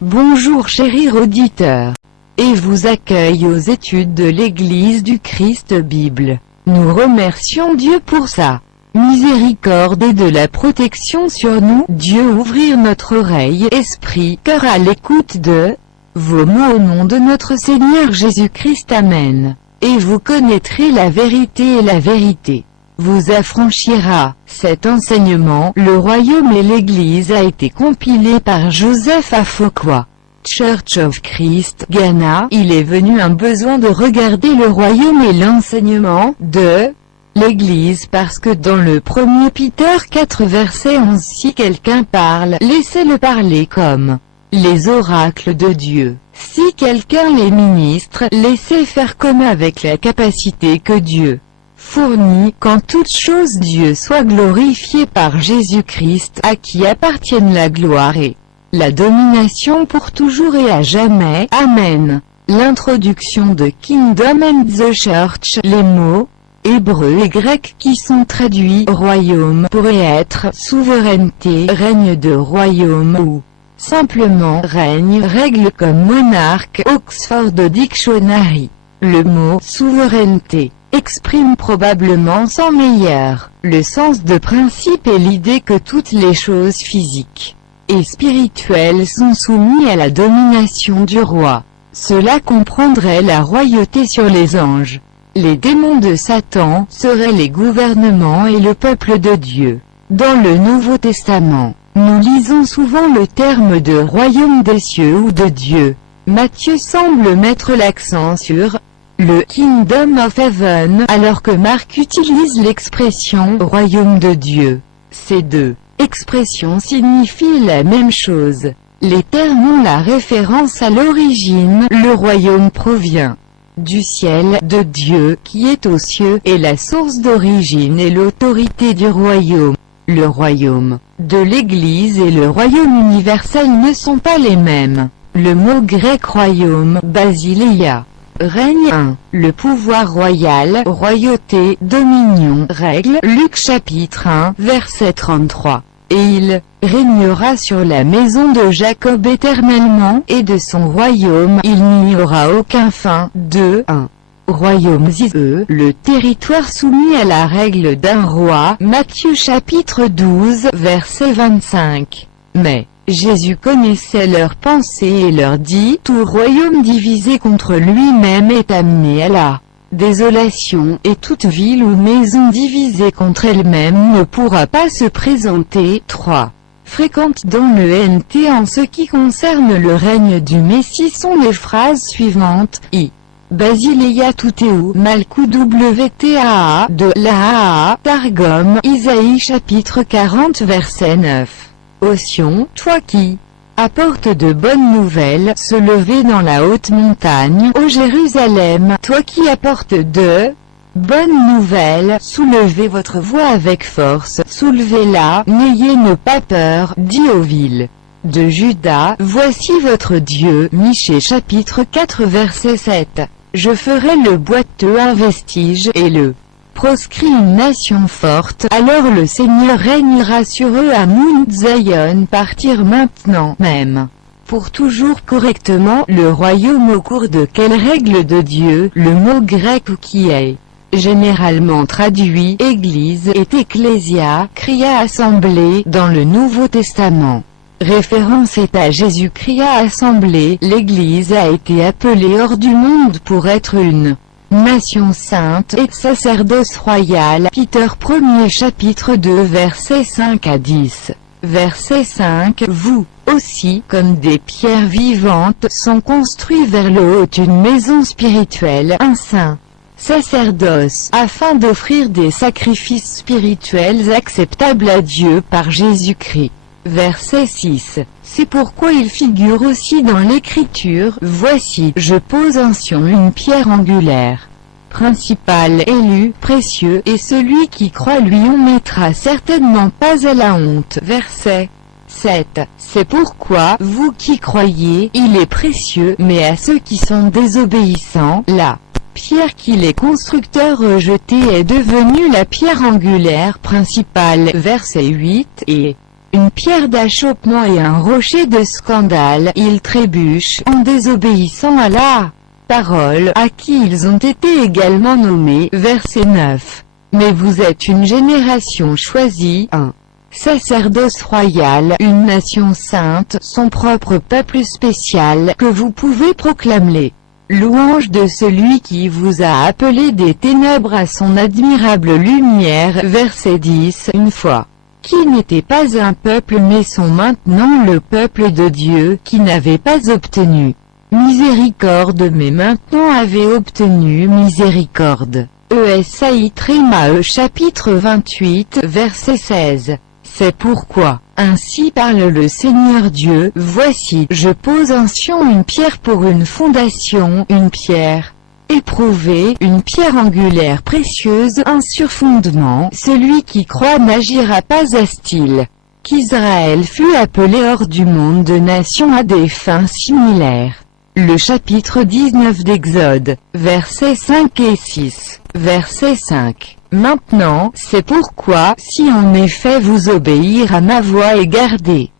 Bonjour chers auditeurs, et vous accueille aux études de l'Église du Christ Bible. Nous remercions Dieu pour sa miséricorde et de la protection sur nous. Dieu ouvrir notre oreille, esprit, cœur à l'écoute de vos mots au nom de notre Seigneur Jésus-Christ. Amen. Et vous connaîtrez la vérité et la vérité vous affranchira. Cet enseignement, le royaume et l'Église a été compilé par Joseph Afokwa, Church of Christ, Ghana. Il est venu un besoin de regarder le royaume et l'enseignement de l'Église parce que dans le 1er Peter 4 verset 11 si quelqu'un parle, laissez-le parler comme les oracles de Dieu. Si quelqu'un les ministre, laissez faire comme avec la capacité que Dieu fournit. Qu'en toutes choses Dieu soit glorifié par Jésus-Christ, à qui appartiennent la gloire et la domination pour toujours et à jamais. Amen. L'introduction de Kingdom and the Church. Les mots hébreux et grecs qui sont traduits royaume pourraient être souveraineté, règne de royaume ou simplement règne, règle comme monarque. Oxford Dictionary. Le mot souveraineté exprime probablement sans meilleur le sens de principe et l'idée que toutes les choses physiques et spirituelles sont soumises à la domination du roi. Cela comprendrait la royauté sur les anges. Les démons de Satan seraient les gouvernements et le peuple de Dieu. Dans le Nouveau Testament, nous lisons souvent le terme de royaume des cieux ou de Dieu. Matthieu semble mettre l'accent sur le Kingdom of Heaven, alors que Marc utilise l'expression royaume de Dieu. Ces deux expressions signifient la même chose. Les termes ont la référence à l'origine. Le royaume provient du ciel, de Dieu, qui est aux cieux, et la source d'origine et l'autorité du royaume. Le royaume de l'Église et le royaume universel ne sont pas les mêmes. Le mot grec royaume, basileia, règne 1. Le pouvoir royal, royauté, dominion, règle, Luc chapitre 1, verset 33. Et il régnera sur la maison de Jacob éternellement, et de son royaume il n'y aura aucun fin. 2. 1. Royaume le territoire soumis à la règle d'un roi, Matthieu chapitre 12, verset 25. Mais Jésus connaissait leurs pensées et leur dit, tout royaume divisé contre lui-même est amené à la désolation, et toute ville ou maison divisée contre elle-même ne pourra pas se présenter. 3. Fréquentes dans le NT en ce qui concerne le règne du Messie sont les phrases suivantes, Basileia Tuteu, Malchut WTAA, de la Targum, Isaïe chapitre 40 verset 9. Osion, toi qui apporte de bonnes nouvelles, se lever dans la haute montagne, ô Jérusalem, toi qui apporte de bonnes nouvelles, soulevez votre voix avec force, soulevez-la, n'ayez pas peur, dit aux villes de Juda, voici votre Dieu. Michée chapitre 4 verset 7. Je ferai le boiteux un vestige, et le proscrit une nation forte, alors le Seigneur régnera sur eux à Mount Zion. Partir maintenant même. Pour toujours correctement, le royaume au cours de quelle règle de Dieu, le mot grec qui est généralement traduit Église est ecclésia, cria assemblée, dans le Nouveau Testament. Référence est à Jésus-Christ assemblée. L'Église a été appelée hors du monde pour être une nation sainte et sacerdoce royal. Peter 1er chapitre 2 versets 5 à 10. Verset 5. Vous aussi, comme des pierres vivantes, sont construits vers le haut une maison spirituelle, un saint sacerdoce, afin d'offrir des sacrifices spirituels acceptables à Dieu par Jésus-Christ. Verset 6. C'est pourquoi il figure aussi dans l'Écriture, voici, je pose en Sion une pierre angulaire, principale, élu, précieux, et celui qui croit lui on mettra certainement pas à la honte. Verset 7. C'est pourquoi, vous qui croyez, il est précieux, mais à ceux qui sont désobéissants, la pierre qui les constructeurs rejetaient est devenue la pierre angulaire principale. Verset 8. Et une pierre d'achoppement et un rocher de scandale. Ils trébuchent en désobéissant à la parole, à qui ils ont été également nommés. Verset 9. Mais vous êtes une génération choisie, un sacerdoce royal, une nation sainte, son propre peuple spécial, que vous pouvez proclamer louange de celui qui vous a appelé des ténèbres à son admirable lumière. Verset 10. Une fois qui n'étaient pas un peuple mais sont maintenant le peuple de Dieu, qui n'avait pas obtenu miséricorde mais maintenant avait obtenu miséricorde. ESAI Tréma chapitre 28 verset 16. C'est pourquoi, ainsi parle le Seigneur Dieu, voici, je pose en Sion une pierre pour une fondation, une pierre éprouvée, une pierre angulaire précieuse, un surfondement, celui qui croit n'agira pas hostile. Qu'Israël fut appelé hors du monde de nations à des fins similaires. Le chapitre 19 d'Exode, versets 5 et 6, verset 5. Maintenant, c'est pourquoi, si en effet vous obéir à ma voix et garder.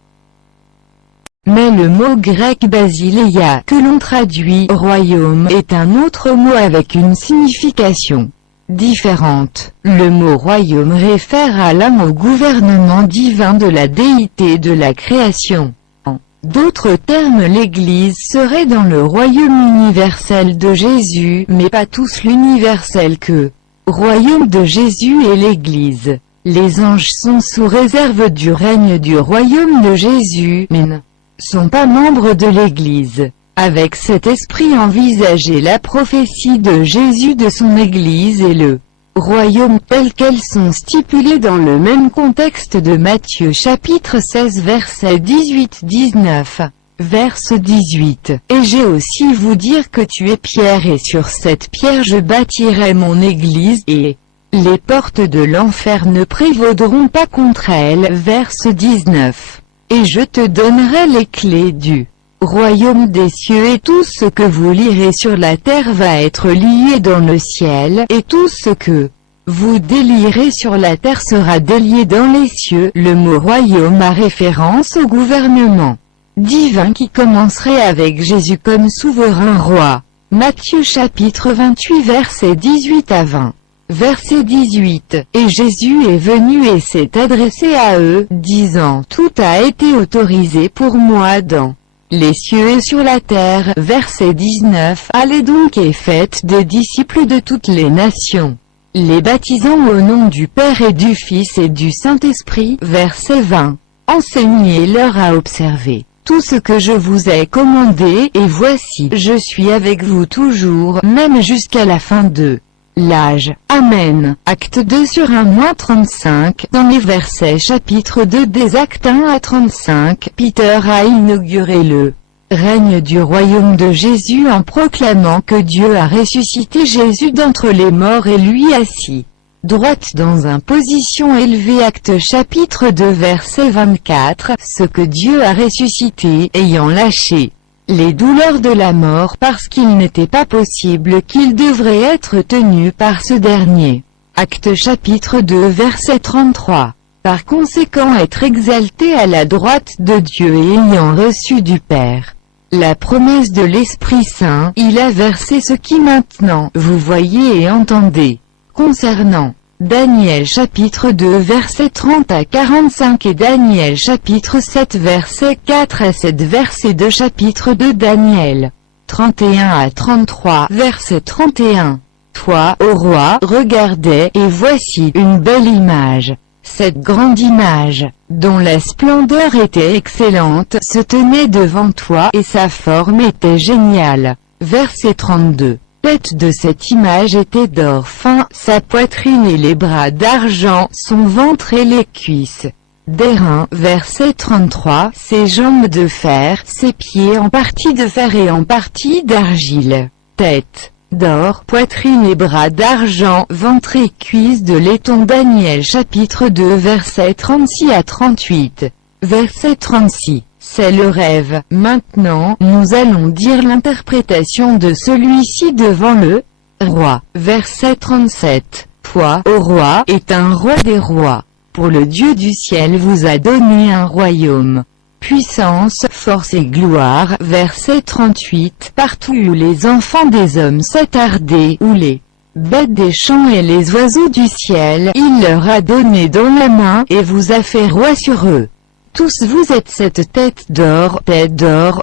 Mais le mot grec basileia, que l'on traduit royaume, est un autre mot avec une signification différente. Le mot royaume réfère à l'homme au gouvernement divin de la déité de la création. En d'autres termes, l'Église serait dans le royaume universel de Jésus, mais pas tous l'universel que royaume de Jésus et l'Église. Les anges sont sous réserve du règne du royaume de Jésus, mais ne sont pas membres de l'Église. Avec cet esprit envisagez la prophétie de Jésus de son Église et le royaume tels qu'elles sont stipulées dans le même contexte de Matthieu chapitre 16 verset 18-19. Verse 18. Et j'ai aussi vous dire que tu es Pierre et sur cette pierre je bâtirai mon église, et les portes de l'enfer ne prévaudront pas contre elle. Verse 19. Et je te donnerai les clés du royaume des cieux et tout ce que vous lirez sur la terre va être lié dans le ciel, et tout ce que vous délierez sur la terre sera délié dans les cieux. Le mot royaume a référence au gouvernement divin qui commencerait avec Jésus comme souverain roi. Matthieu chapitre 28 versets 18 à 20. Verset 18. Et Jésus est venu et s'est adressé à eux, disant, tout a été autorisé pour moi dans les cieux et sur la terre. Verset 19. Allez donc et faites des disciples de toutes les nations, les baptisant au nom du Père et du Fils et du Saint-Esprit. Verset 20. Enseignez-leur à observer tout ce que je vous ai commandé, et voici, je suis avec vous toujours, même jusqu'à la fin de l'âge. Amen. Acte 2 sur 1-35. Dans les versets chapitre 2 des Actes 1 à 35, Peter a inauguré le règne du royaume de Jésus en proclamant que Dieu a ressuscité Jésus d'entre les morts et lui assis droite dans une position élevée. Acte chapitre 2 verset 24, ce que Dieu a ressuscité, ayant lâché les douleurs de la mort parce qu'il n'était pas possible qu'il devrait être tenu par ce dernier. Acte chapitre 2 verset 33. Par conséquent être exalté à la droite de Dieu et ayant reçu du Père la promesse de l'Esprit Saint, il a versé ce qui maintenant, vous voyez et entendez. Concernant Daniel chapitre 2 verset 30 à 45 et Daniel chapitre 7 verset 4 à 7 verset 2 chapitre 2 Daniel 31 à 33 verset 31. Toi, ô roi, regardais, et voici une belle image. Cette grande image, dont la splendeur était excellente, se tenait devant toi, et sa forme était géniale. Verset 32. Tête de cette image était d'or fin, sa poitrine et les bras d'argent, son ventre et les cuisses d'airain. Verset 33. Ses jambes de fer, ses pieds en partie de fer et en partie d'argile. Tête d'or, poitrine et bras d'argent, ventre et cuisses de laiton. Daniel chapitre 2 verset 36 à 38. Verset 36. C'est le rêve. Maintenant, nous allons dire l'interprétation de celui-ci devant le roi. Verset 37. Toi, ô roi, est un roi des rois. pour le Dieu du ciel vous a donné un royaume, puissance, force et gloire. Verset 38. Partout où les enfants des hommes s'attardaient, où les bêtes des champs et les oiseaux du ciel, il leur a donné dans la main, et vous a fait roi sur eux. Tous vous êtes cette tête d'or,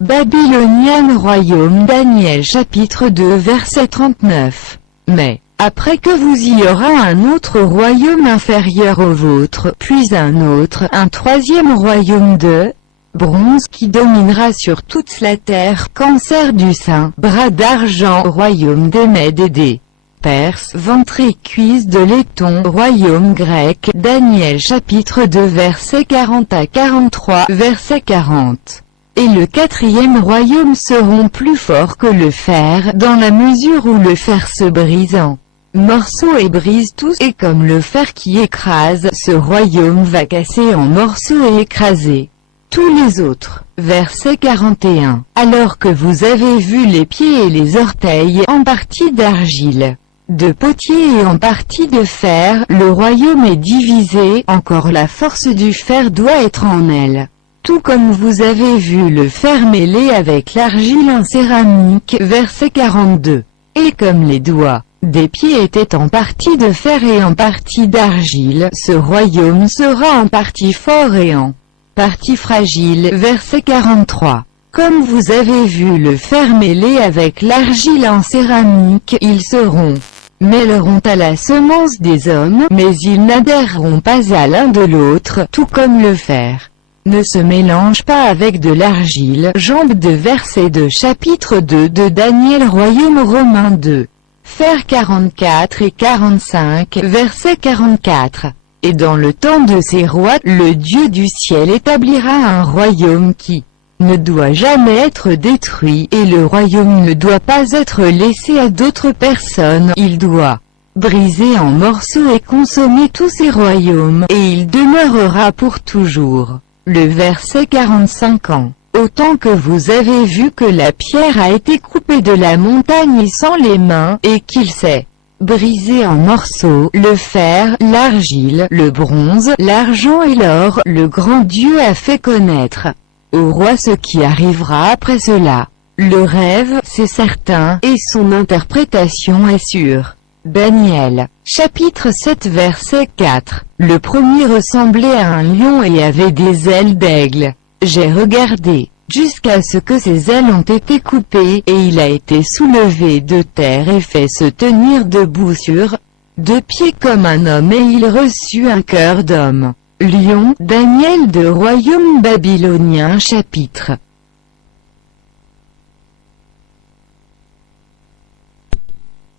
babylonienne royaume. Daniel chapitre 2 verset 39. Mais, après que vous y aura un autre royaume inférieur au vôtre, puis un autre, un troisième royaume de bronze qui dominera sur toute la terre, cancer du sein, bras d'argent, royaume des Mèdes et des Perses, ventre et cuisse de laiton, royaume grec. Daniel chapitre 2 verset 40 à 43, verset 40. Et le quatrième royaume seront plus forts que le fer, dans la mesure où le fer se brise en morceaux et brise tous, et comme le fer qui écrase, ce royaume va casser en morceaux et écraser tous les autres. Verset 41. Alors que vous avez vu les pieds et les orteils, en partie d'argile, de potier et en partie de fer, le royaume est divisé, encore la force du fer doit être en elle. Tout comme vous avez vu le fer mêlé avec l'argile en céramique. Verset 42. Et comme les doigts des pieds étaient en partie de fer et en partie d'argile, ce royaume sera en partie fort et en partie fragile. Verset 43. Comme vous avez vu le fer mêlé avec l'argile en céramique, ils mêleront à la semence des hommes, mais ils n'adhéreront pas à l'un de l'autre, tout comme le fer ne se mélange pas avec de l'argile. Jambe de verset 2 chapitre 2 de Daniel. Royaume romain 2. Fer 44 et 45, verset 44. Et dans le temps de ces rois, le Dieu du ciel établira un royaume qui ne doit jamais être détruit, et le royaume ne doit pas être laissé à d'autres personnes. Il doit briser en morceaux et consommer tous ces royaumes, et il demeurera pour toujours. Le verset 45 ans. Autant que vous avez vu que la pierre a été coupée de la montagne sans les mains, et qu'il s'est brisé en morceaux, le fer, l'argile, le bronze, l'argent et l'or, le grand Dieu a fait connaître au roi ce qui arrivera après cela. Le rêve, c'est certain, et son interprétation est sûre. Daniel, chapitre 7 verset 4. Le premier ressemblait à un lion et avait des ailes d'aigle. J'ai regardé, jusqu'à ce que ses ailes ont été coupées, et il a été soulevé de terre et fait se tenir debout sur 2 pieds comme un homme, et il reçut un cœur d'homme. Lion, Daniel de royaume babylonien chapitre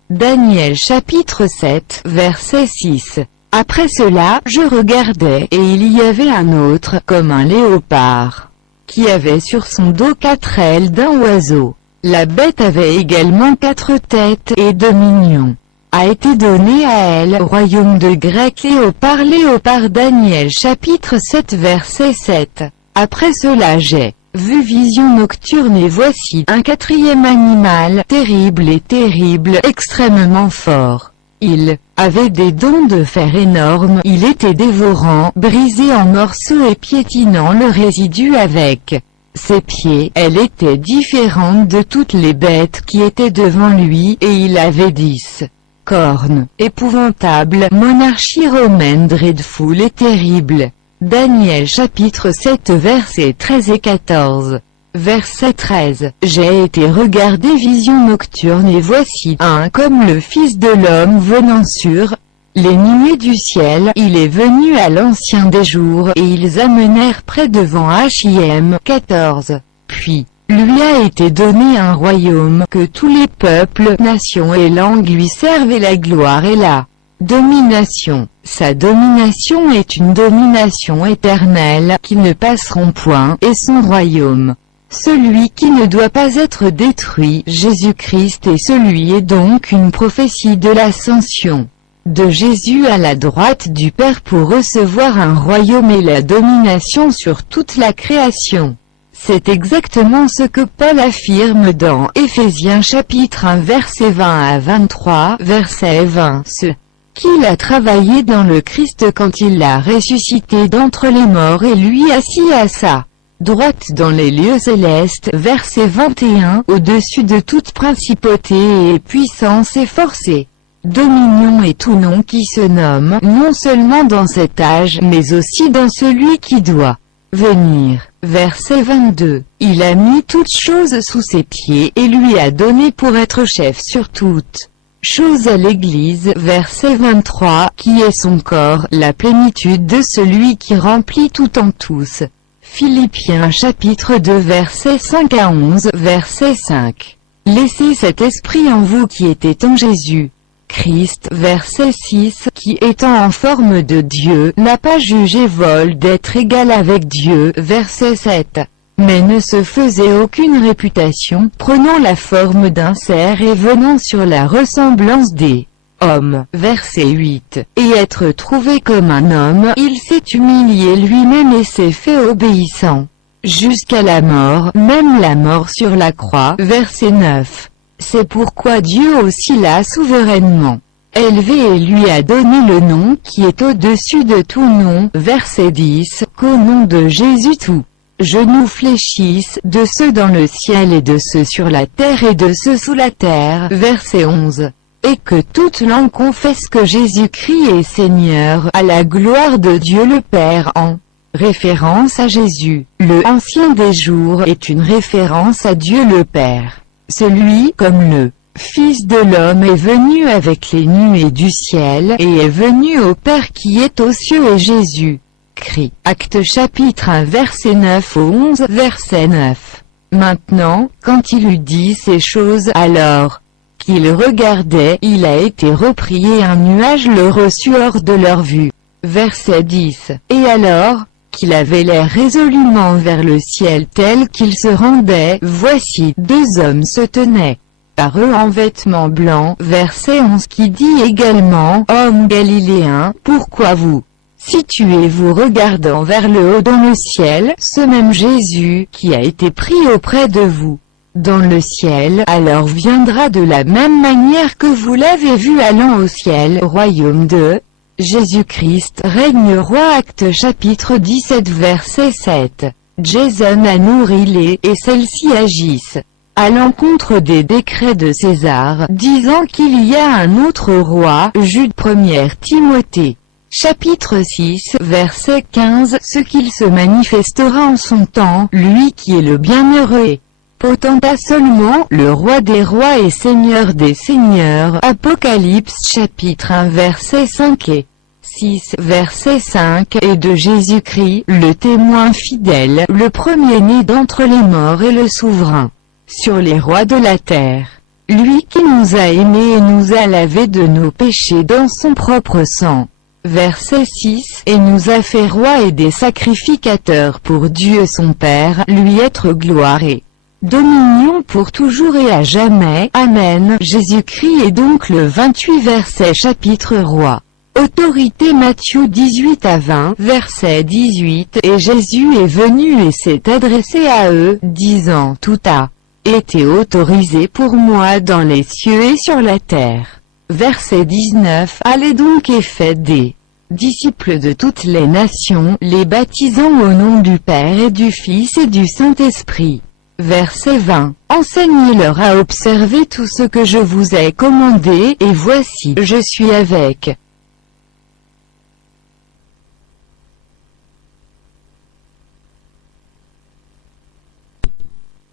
Daniel chapitre 7, verset 6. Après cela, je regardais, et il y avait un autre, comme un léopard, qui avait sur son dos 4 ailes d'un oiseau. La bête avait également 4 têtes, et dominion a été donné à elle. Royaume de grec léopard. Léopard. Daniel chapitre 7 verset 7. Après cela j'ai vu vision nocturne, et voici un quatrième animal, terrible, extrêmement fort. Il avait des dents de fer énormes, il était dévorant, brisé en morceaux et piétinant le résidu avec ses pieds. Elle était différente de toutes les bêtes qui étaient devant lui, et il avait 10 cornes. Épouvantable, monarchie romaine dreadful et terrible. Daniel chapitre 7 versets 13 et 14. Verset 13. J'ai été regarder vision nocturne, et voici un comme le Fils de l'homme venant sur les nuées du ciel. Il est venu à l'ancien des jours, et ils amenèrent près devant Him. 14. Puis lui a été donné un royaume, que tous les peuples, nations et langues lui servent, et la gloire et la domination. Sa domination est une domination éternelle, qui ne passeront point, et son royaume, celui qui ne doit pas être détruit. Jésus-Christ est celui, et donc une prophétie de l'ascension de Jésus à la droite du Père pour recevoir un royaume et la domination sur toute la création. C'est exactement ce que Paul affirme dans Éphésiens chapitre 1 verset 20 à 23, verset 20. Ce qu'il a travaillé dans le Christ quand il l'a ressuscité d'entre les morts et lui assis à sa droite dans les lieux célestes. Verset 21, au-dessus de toute principauté et puissance et force et dominion et tout nom qui se nomme, non seulement dans cet âge, mais aussi dans celui qui doit venir. Verset 22, il a mis toutes choses sous ses pieds et lui a donné pour être chef sur toutes choses à l'Église. Verset 23, qui est son corps, la plénitude de celui qui remplit tout en tous. Philippiens chapitre 2 versets 5 à 11. Verset 5. Laissez cet esprit en vous qui était en Jésus Christ. Verset 6, qui étant en forme de Dieu, n'a pas jugé vol d'être égal avec Dieu. Verset 7. Mais ne se faisait aucune réputation, prenant la forme d'un cerf et venant sur la ressemblance des hommes. Verset 8. Et être trouvé comme un homme, il s'est humilié lui-même et s'est fait obéissant jusqu'à la mort, même la mort sur la croix. Verset 9. C'est pourquoi Dieu aussi l'a souverainement élevé et lui a donné le nom qui est au-dessus de tout nom. Verset 10. Qu'au nom de Jésus tout genoux fléchissent, de ceux dans le ciel et de ceux sur la terre et de ceux sous la terre. Verset 11. Et que toute langue confesse que Jésus-Christ est Seigneur, à la gloire de Dieu le Père. En référence à Jésus, le Ancien des jours est une référence à Dieu le Père. Celui, comme le Fils de l'homme est venu avec les nuées du ciel, et est venu au Père qui est aux cieux et Jésus Christ. Actes chapitre 1 verset 9 au 11. Verset 9. Maintenant, quand il eut dit ces choses, alors qu'il regardait, il a été repris et un nuage le reçut hors de leur vue. Verset 10. Et alors qu'il avait l'air résolument vers le ciel tel qu'il se rendait, voici, deux hommes se tenaient par eux en vêtements blancs. Verset 11 qui dit également, hommes galiléens, pourquoi vous situez-vous regardant vers le haut dans le ciel, ce même Jésus, qui a été pris auprès de vous dans le ciel, alors viendra de la même manière que vous l'avez vu allant au ciel. Royaume de Jésus-Christ règne roi. Actes chapitre 17 verset 7. Jason a nourri les, et celles-ci agissent à l'encontre des décrets de César, disant qu'il y a un autre roi. Jude 1 Timothée chapitre 6 verset 15. Ce qu'il se manifestera en son temps, lui qui est le bienheureux et potentat seulement, le roi des rois et seigneur des seigneurs. Apocalypse chapitre 1 verset 5 et 6 verset 5. Et de Jésus-Christ, le témoin fidèle, le premier-né d'entre les morts et le souverain sur les rois de la terre. Lui qui nous a aimés et nous a lavés de nos péchés dans son propre sang. Verset 6. Et nous a fait rois et des sacrificateurs pour Dieu son Père, lui être gloire et dominion pour toujours et à jamais. Amen. Jésus-Christ est donc le 28 verset chapitre roi. Autorité Matthieu 18 à 20 verset 18. Et Jésus est venu et s'est adressé à eux, disant, tout a été autorisé pour moi dans les cieux et sur la terre. Verset 19. Allez donc et faites des disciples de toutes les nations, les baptisant au nom du Père et du Fils et du Saint-Esprit. Verset 20. Enseignez-leur à observer tout ce que je vous ai commandé, et voici, je suis avec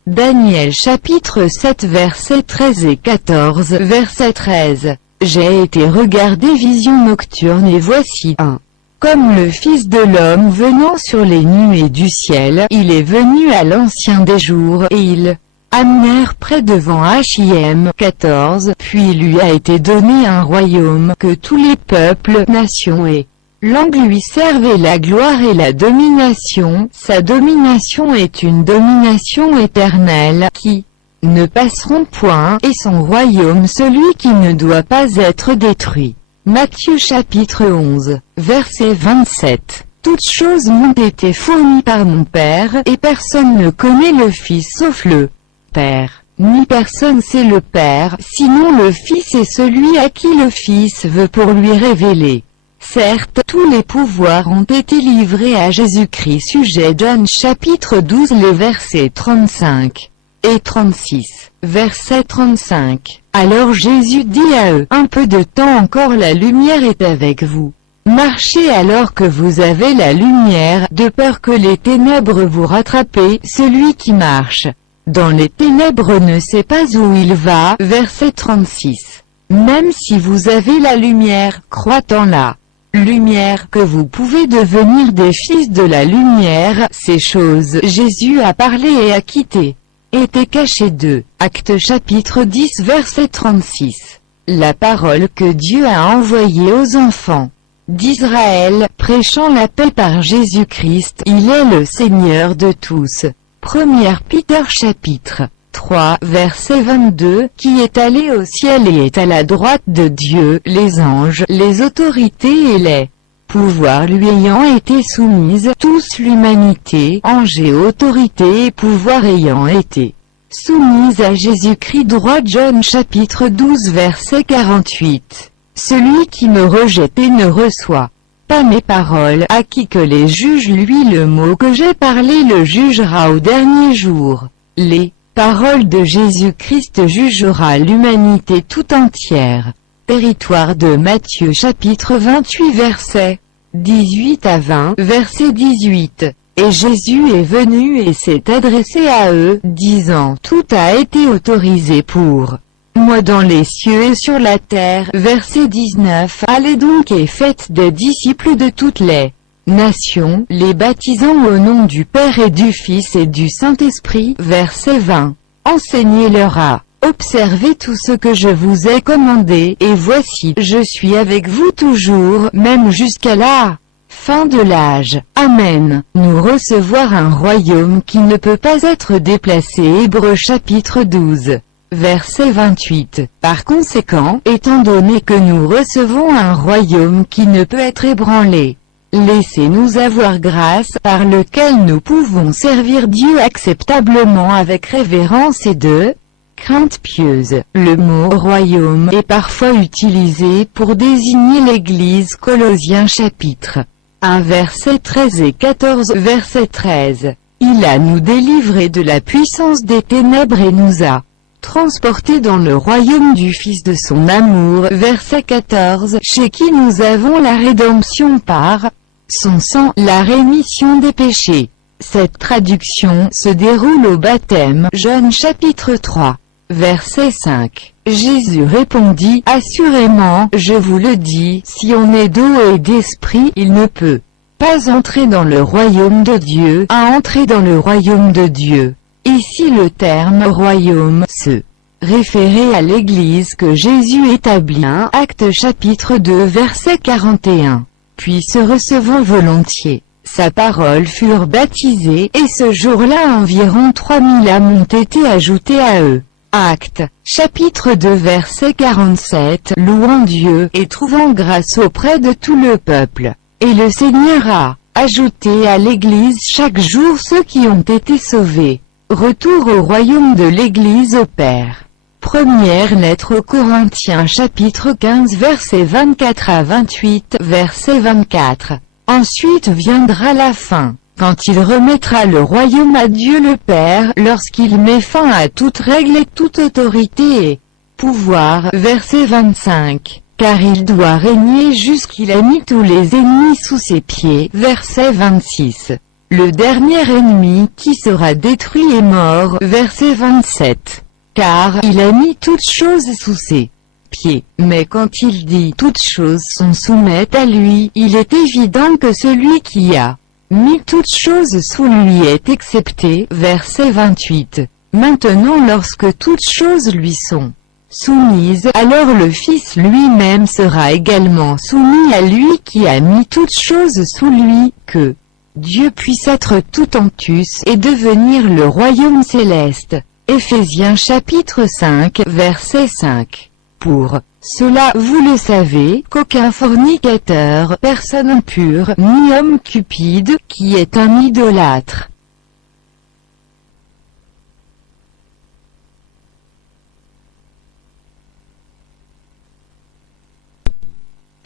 Daniel chapitre 7 versets 13 et 14. Verset 13. J'ai été regarder vision nocturne et voici un. Comme le Fils de l'homme venant sur les nuées du ciel, il est venu à l'ancien des jours, et ils amenèrent près devant Him 14. Puis lui a été donné un royaume, que tous les peuples, nations et langues lui servent et la gloire et la domination. Sa domination est une domination éternelle, qui ne passeront point, et son royaume celui qui ne doit pas être détruit. Matthieu chapitre 11, verset 27. Toutes choses m'ont été fournies par mon Père, et personne ne connaît le Fils sauf le Père, ni personne sait le Père, sinon le Fils et celui à qui le Fils veut pour lui révéler. Certes, tous les pouvoirs ont été livrés à Jésus-Christ. Sujet John chapitre 12 les versets 35 et 36. Verset 35. Alors Jésus dit à eux, un peu de temps encore la lumière est avec vous. Marchez alors que vous avez la lumière, de peur que les ténèbres vous rattrapent. Celui qui marche dans les ténèbres ne sait pas où il va. Verset 36. Même si vous avez la lumière, crois en la lumière, que vous pouvez devenir des fils de la lumière. Ces choses, Jésus a parlé et a quitté, étaient cachées d'eux. Actes chapitre 10 verset 36. La parole que Dieu a envoyée aux enfants d'Israël, prêchant la paix par Jésus-Christ, il est le Seigneur de tous. 1 Peter chapitre 3, verset 22, qui est allé au ciel et est à la droite de Dieu, les anges, les autorités et les pouvoirs lui ayant été soumises, tous l'humanité, anges et autorités et pouvoirs ayant été soumises à Jésus-Christ. Droit John chapitre 12 verset 48. Celui qui me rejette et ne reçoit pas mes paroles, à qui que les juges lui le mot que j'ai parlé le jugera au dernier jour. Les paroles de Jésus-Christ jugera l'humanité tout entière. Territoire de Matthieu chapitre 28 versets 18 à 20, verset 18. Et Jésus est venu et s'est adressé à eux, disant, tout a été autorisé pour moi dans les cieux et sur la terre. Verset 19. Allez donc et faites des disciples de toutes les nations, les baptisant au nom du Père et du Fils et du Saint-Esprit. Verset 20. Enseignez-leur à observer tout ce que je vous ai commandé, et voici, je suis avec vous toujours, même jusqu'à la fin de l'âge. Amen. Nous recevoir un royaume qui ne peut pas être déplacé. Hébreux chapitre 12. Verset 28. Par conséquent, étant donné que nous recevons un royaume qui ne peut être ébranlé, laissez-nous avoir grâce, par lequel nous pouvons servir Dieu acceptablement avec révérence et de crainte pieuse. Le mot « royaume » est parfois utilisé pour désigner l'Église. Colossiens chapitre 1 verset 13 et 14. Verset 13. Il a nous délivrés de la puissance des ténèbres et nous a transportés dans le royaume du Fils de son amour. Verset 14. Chez qui nous avons la rédemption par son sang, la rémission des péchés. Cette traduction se déroule au baptême. Jean chapitre 3. Verset 5. Jésus répondit, assurément, je vous le dis, si on est d'eau et d'esprit, il ne peut pas entrer dans le royaume de Dieu. À entrer dans le royaume de Dieu. Ici le terme royaume se référait à l'Église que Jésus établit. Actes chapitre 2 verset 41. Puis se recevant volontiers sa parole furent baptisés, et ce jour-là environ 3000 âmes ont été ajoutées à eux. Actes, chapitre 2 verset 47, louant Dieu, et trouvant grâce auprès de tout le peuple. Et le Seigneur a ajouté à l'Église chaque jour ceux qui ont été sauvés. Retour au royaume de l'Église au Père. Première lettre aux Corinthiens chapitre 15 verset 24 à 28, verset 24. Ensuite viendra la fin, quand il remettra le royaume à Dieu le Père, lorsqu'il met fin à toute règle et toute autorité et pouvoir. Verset 25. Car il doit régner jusqu'il a mis tous les ennemis sous ses pieds. Verset 26. Le dernier ennemi qui sera détruit est mort. Verset 27. Car il a mis toutes choses sous ses pieds. Mais quand il dit toutes choses sont soumises à lui, il est évident que celui qui a mis toutes choses sous lui est excepté. Verset 28. Maintenant lorsque toutes choses lui sont soumises, alors le Fils lui-même sera également soumis à lui qui a mis toutes choses sous lui, que Dieu puisse être tout en tous et devenir le royaume céleste. Éphésiens chapitre 5 verset 5. Pour cela, vous le savez, qu'aucun fornicateur, personne impure, ni homme cupide, qui est un idolâtre,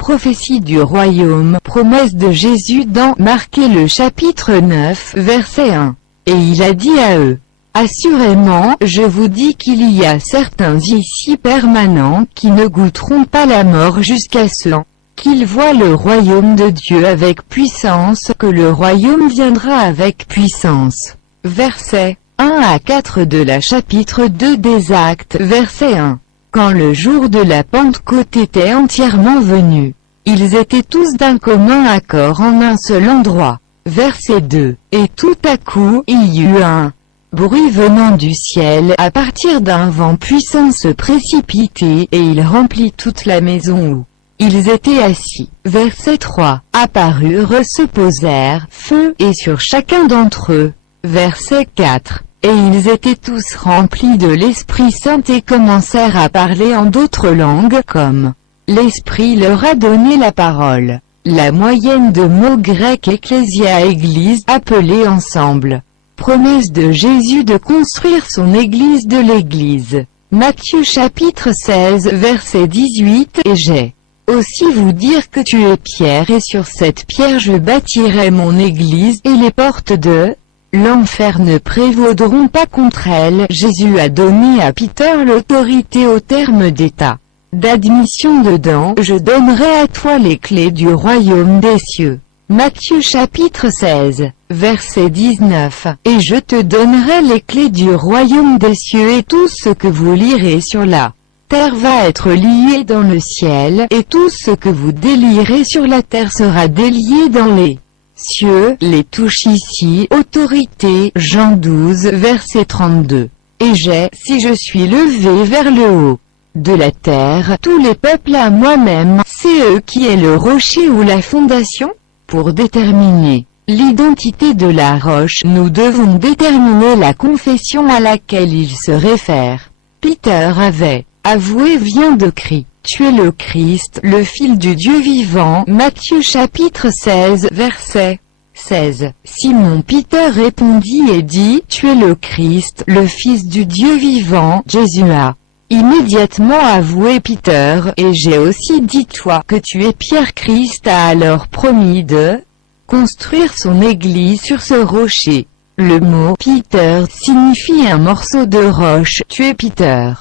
prophétie du royaume, promesse de Jésus dans Marqué le chapitre 9, verset 1. Et il a dit à eux, assurément, je vous dis qu'il y a certains ici permanents qui ne goûteront pas la mort jusqu'à ce qu'ils voient le royaume de Dieu avec puissance, que le royaume viendra avec puissance. Versets 1 à 4 de la chapitre 2 des Actes, verset 1. Quand le jour de la Pentecôte était entièrement venu, ils étaient tous d'un commun accord en un seul endroit. Verset 2. Et tout à coup, il y eut un bruit venant du ciel, à partir d'un vent puissant se précipiter, et il remplit toute la maison où ils étaient assis. Verset 3. Apparurent, se posèrent, feu, et sur chacun d'entre eux. Verset 4. Et ils étaient tous remplis de l'Esprit Saint et commencèrent à parler en d'autres langues comme l'Esprit leur a donné la parole. La moyenne de mots grecs ecclésia église, appelée ensemble. Promesse de Jésus de construire son église de l'église. Matthieu chapitre 16 verset 18. Et j'ai aussi vous dire que tu es Pierre et sur cette pierre je bâtirai mon église et les portes de l'enfer ne prévaudront pas contre elle. Jésus a donné à Peter l'autorité au terme d'état d'admission dedans. Je donnerai à toi les clés du royaume des cieux. Matthieu chapitre 16, verset 19. Et je te donnerai les clés du royaume des cieux et tout ce que vous lirez sur la terre va être lié dans le ciel, et tout ce que vous délierez sur la terre sera délié dans les cieux. Les touches ici, autorité, Jean 12, verset 32. Et j'ai, si je suis levé vers le haut de la terre, tous les peuples à moi-même, c'est eux qui est le rocher ou la fondation. Pour déterminer l'identité de la roche, nous devons déterminer la confession à laquelle il se réfère. Peter avait avoué vient de cri. Tu es le Christ, le Fils du Dieu vivant. Matthieu chapitre 16, verset 16. Simon Peter répondit et dit, tu es le Christ, le Fils du Dieu vivant. Jésus a immédiatement avoué Peter, et j'ai aussi dit toi que tu es Pierre. Christ a alors promis de construire son église sur ce rocher. Le mot Peter signifie un morceau de roche. Tu es Peter.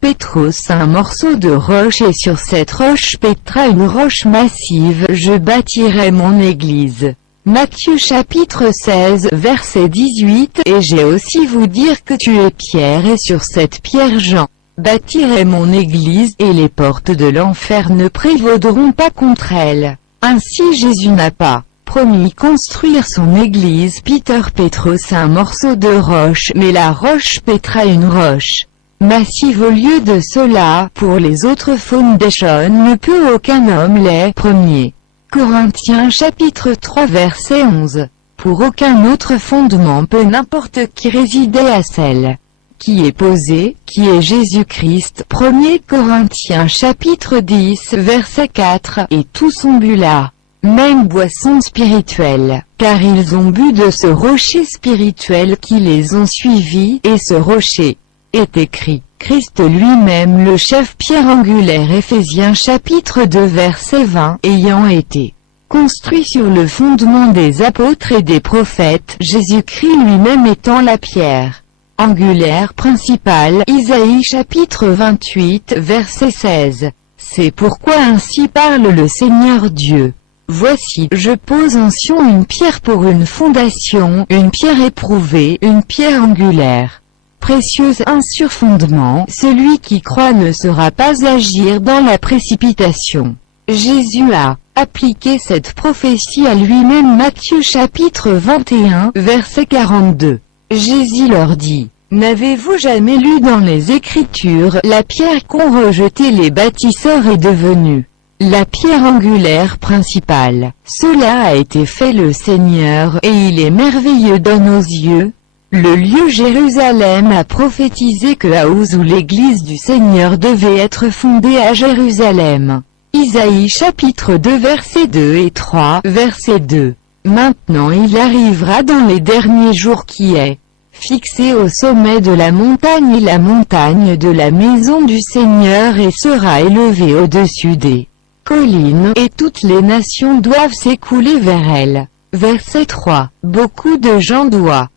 Pétros, un morceau de roche, et sur cette roche Pétra, une roche massive, je bâtirai mon église. Matthieu chapitre 16 verset 18. Et j'ai aussi vous dire que tu es Pierre et sur cette pierre Jean bâtirai mon église et les portes de l'enfer ne prévaudront pas contre elle. Ainsi Jésus n'a pas promis construire son église. Peter Pétros un morceau de roche, mais la roche Pétra une roche massive au lieu de cela. Pour les autres foundations ne peut aucun homme les premiers. Corinthiens chapitre 3 verset 11. Pour aucun autre fondement peut n'importe qui résider à celle qui est posée, qui est Jésus-Christ. 1er Corinthiens chapitre 10 verset 4. Et tous ont bu la même boisson spirituelle, car ils ont bu de ce rocher spirituel qui les ont suivis, et ce rocher est écrit. Christ lui-même le chef pierre angulaire. Éphésiens chapitre 2 verset 20. Ayant été construit sur le fondement des apôtres et des prophètes, Jésus-Christ lui-même étant la pierre angulaire principale. Isaïe chapitre 28 verset 16. C'est pourquoi ainsi parle le Seigneur Dieu. Voici, je pose en Sion une pierre pour une fondation, une pierre éprouvée, une pierre angulaire précieuse, un surfondement. Celui qui croit ne sera pas agir dans la précipitation. Jésus a appliqué cette prophétie à lui-même. Matthieu chapitre 21 verset 42. Jésus leur dit, n'avez-vous jamais lu dans les Écritures, la pierre qu'ont rejetée les bâtisseurs est devenue la pierre angulaire principale. Cela a été fait le Seigneur, et il est merveilleux dans nos yeux. Le lieu Jérusalem a prophétisé que Haouz où l'église du Seigneur devait être fondée à Jérusalem. Isaïe chapitre 2 versets 2 et 3, verset 2. Maintenant il arrivera dans les derniers jours qui est fixé au sommet de la montagne et la montagne de la maison du Seigneur et sera élevé au-dessus des collines, et toutes les nations doivent s'écouler vers elle. Verset 3. Beaucoup de gens doivent.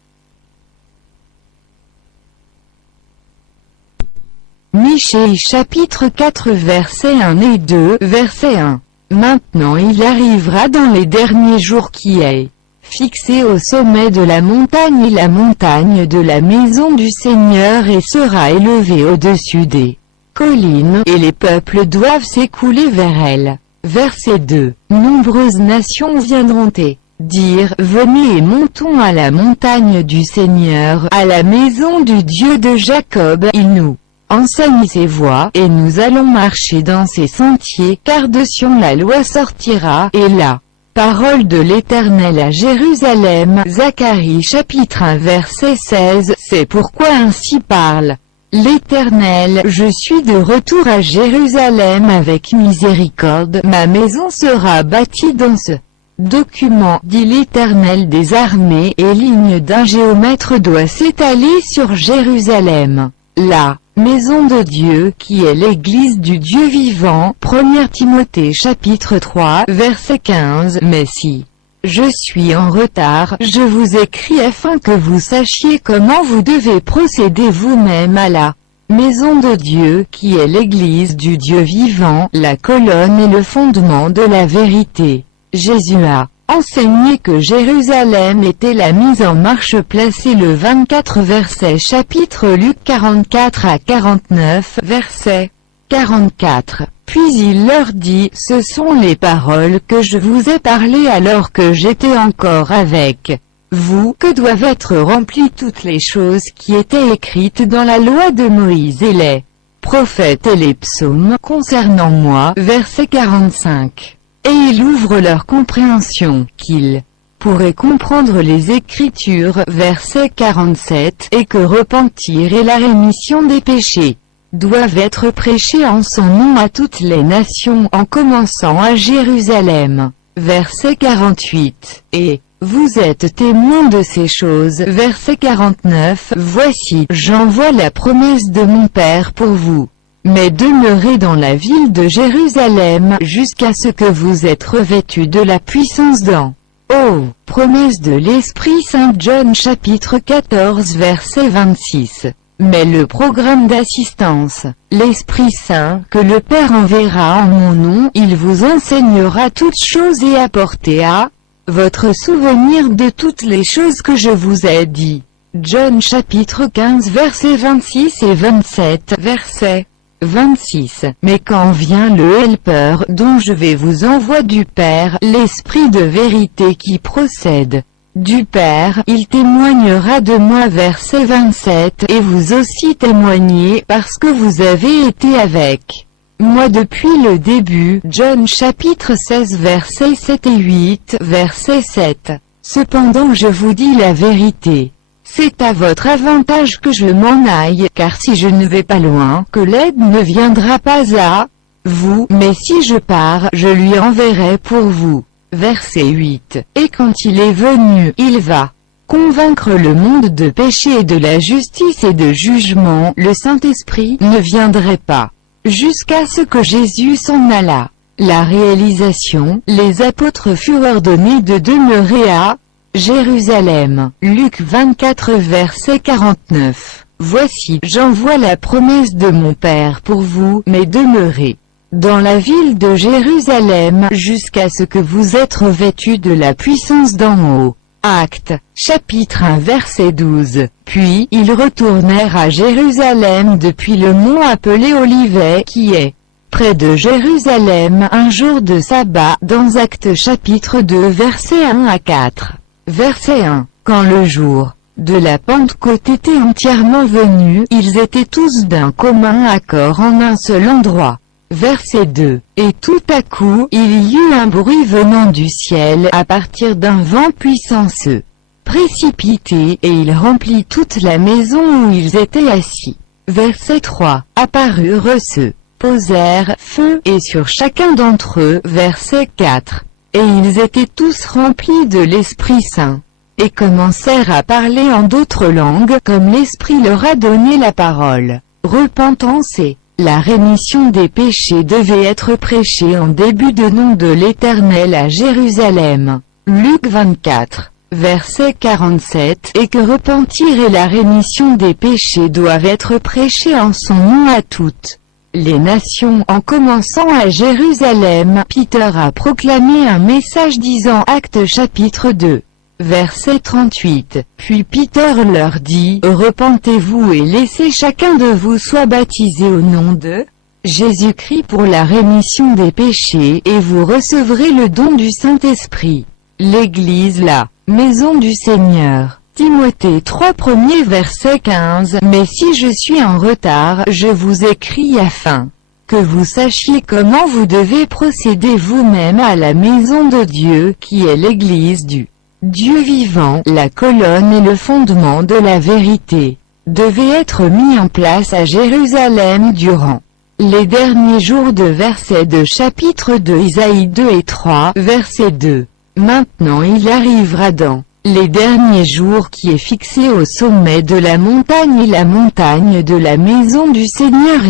Michée chapitre 4 versets 1 et 2. Verset 1. Maintenant il arrivera dans les derniers jours qui est fixé au sommet de la montagne et la montagne de la maison du Seigneur et sera élevée au-dessus des collines, et les peuples doivent s'écouler vers elle. Verset 2. Nombreuses nations viendront et dire, venez et montons à la montagne du Seigneur, à la maison du Dieu de Jacob, il nous enseigne ses voies, et nous allons marcher dans ses sentiers, car de Sion la loi sortira, et la parole de l'Éternel à Jérusalem. Zacharie chapitre 1 verset 16. C'est pourquoi ainsi parle l'Éternel, je suis de retour à Jérusalem avec miséricorde, ma maison sera bâtie dans ce document, dit l'Éternel des armées, et ligne d'un géomètre doit s'étaler sur Jérusalem. La maison de Dieu, qui est l'église du Dieu vivant. 1 Timothée chapitre 3 verset 15. Mais si je suis en retard, je vous écris afin que vous sachiez comment vous devez procéder vous-même à la maison de Dieu, qui est l'église du Dieu vivant, la colonne et le fondement de la vérité. Jésus a enseigné que Jérusalem était la mise en marche placée le 24 verset chapitre Luc 44 à 49 verset 44. Puis il leur dit, ce sont les paroles que je vous ai parlées alors que j'étais encore avec vous, que doivent être remplies toutes les choses qui étaient écrites dans la loi de Moïse et les prophètes et les psaumes concernant moi. Verset 45. Et il ouvre leur compréhension, qu'ils pourraient comprendre les Écritures. Verset 47. Et que repentir et la rémission des péchés doivent être prêchés en son nom à toutes les nations, en commençant à Jérusalem. Verset 48. Et vous êtes témoins de ces choses. Verset 49. Voici, j'envoie la promesse de mon Père pour vous. Mais demeurez dans la ville de Jérusalem, jusqu'à ce que vous êtes revêtus de la puissance d'en haut. Promesse de l'Esprit Saint. John chapitre 14 verset 26. Mais le programme d'assistance, l'Esprit Saint, que le Père enverra en mon nom, il vous enseignera toutes choses et apportez à votre souvenir de toutes les choses que je vous ai dit. John chapitre 15 versets 26 et 27. Verset 26. Mais quand vient le Helper, dont je vais vous envoyer du Père, l'Esprit de vérité qui procède du Père, il témoignera de moi. Verset 27. Et vous aussi témoignez, parce que vous avez été avec moi depuis le début. John chapitre 16 versets 7 et 8. Verset 7. Cependant je vous dis la vérité. C'est à votre avantage que je m'en aille, car si je ne vais pas loin, que l'aide ne viendra pas à vous, mais si je pars, je lui enverrai pour vous. Verset 8. Et quand il est venu, il va convaincre le monde de péché et de la justice et de jugement. Le Saint-Esprit ne viendrait pas jusqu'à ce que Jésus s'en allât. La réalisation, les apôtres furent ordonnés de demeurer à Jérusalem. Luc 24 verset 49. Voici, j'envoie la promesse de mon Père pour vous, mais demeurez dans la ville de Jérusalem, jusqu'à ce que vous êtes revêtus de la puissance d'en haut. Actes, chapitre 1 verset 12. Puis, ils retournèrent à Jérusalem depuis le mont appelé Olivet, qui est près de Jérusalem, un jour de sabbat, dans Actes chapitre 2 verset 1 à 4. Verset 1. Quand le jour de la Pentecôte était entièrement venu, ils étaient tous d'un commun accord en un seul endroit. Verset 2. Et tout à coup, il y eut un bruit venant du ciel, à partir d'un vent puissant se précipiter, et il remplit toute la maison où ils étaient assis. Verset 3. Apparurent se posèrent feu, et sur chacun d'entre eux. Verset 4. Et ils étaient tous remplis de l'Esprit Saint, et commencèrent à parler en d'autres langues, comme l'Esprit leur a donné la parole. Repentance et La rémission des péchés devait être prêchée en début de nom de l'Éternel à Jérusalem. Luc 24, verset 47, et que repentir et la rémission des péchés doivent être prêchés en son nom à toutes les nations. En commençant à Jérusalem, Peter a proclamé un message disant Actes chapitre 2. Verset 38. Puis Peter leur dit, repentez-vous et laissez chacun de vous soit baptisé au nom de Jésus-Christ pour la rémission des péchés, et vous recevrez le don du Saint-Esprit. L'Église, la maison du Seigneur. Timothée 3 1er verset 15. Mais si je suis en retard, je vous écris afin que vous sachiez comment vous devez procéder vous-même à la maison de Dieu, qui est l'Église du Dieu vivant. La colonne et le fondement de la vérité devait être mis en place à Jérusalem durant les derniers jours de versets de chapitre 2 Isaïe 2 et 3, verset 2. Maintenant il arrivera dans les derniers jours qui est fixé au sommet de la montagne, et la montagne de la maison du Seigneur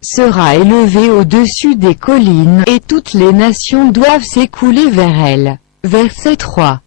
sera élevée au-dessus des collines, et toutes les nations doivent s'écouler vers elle. Verset 3.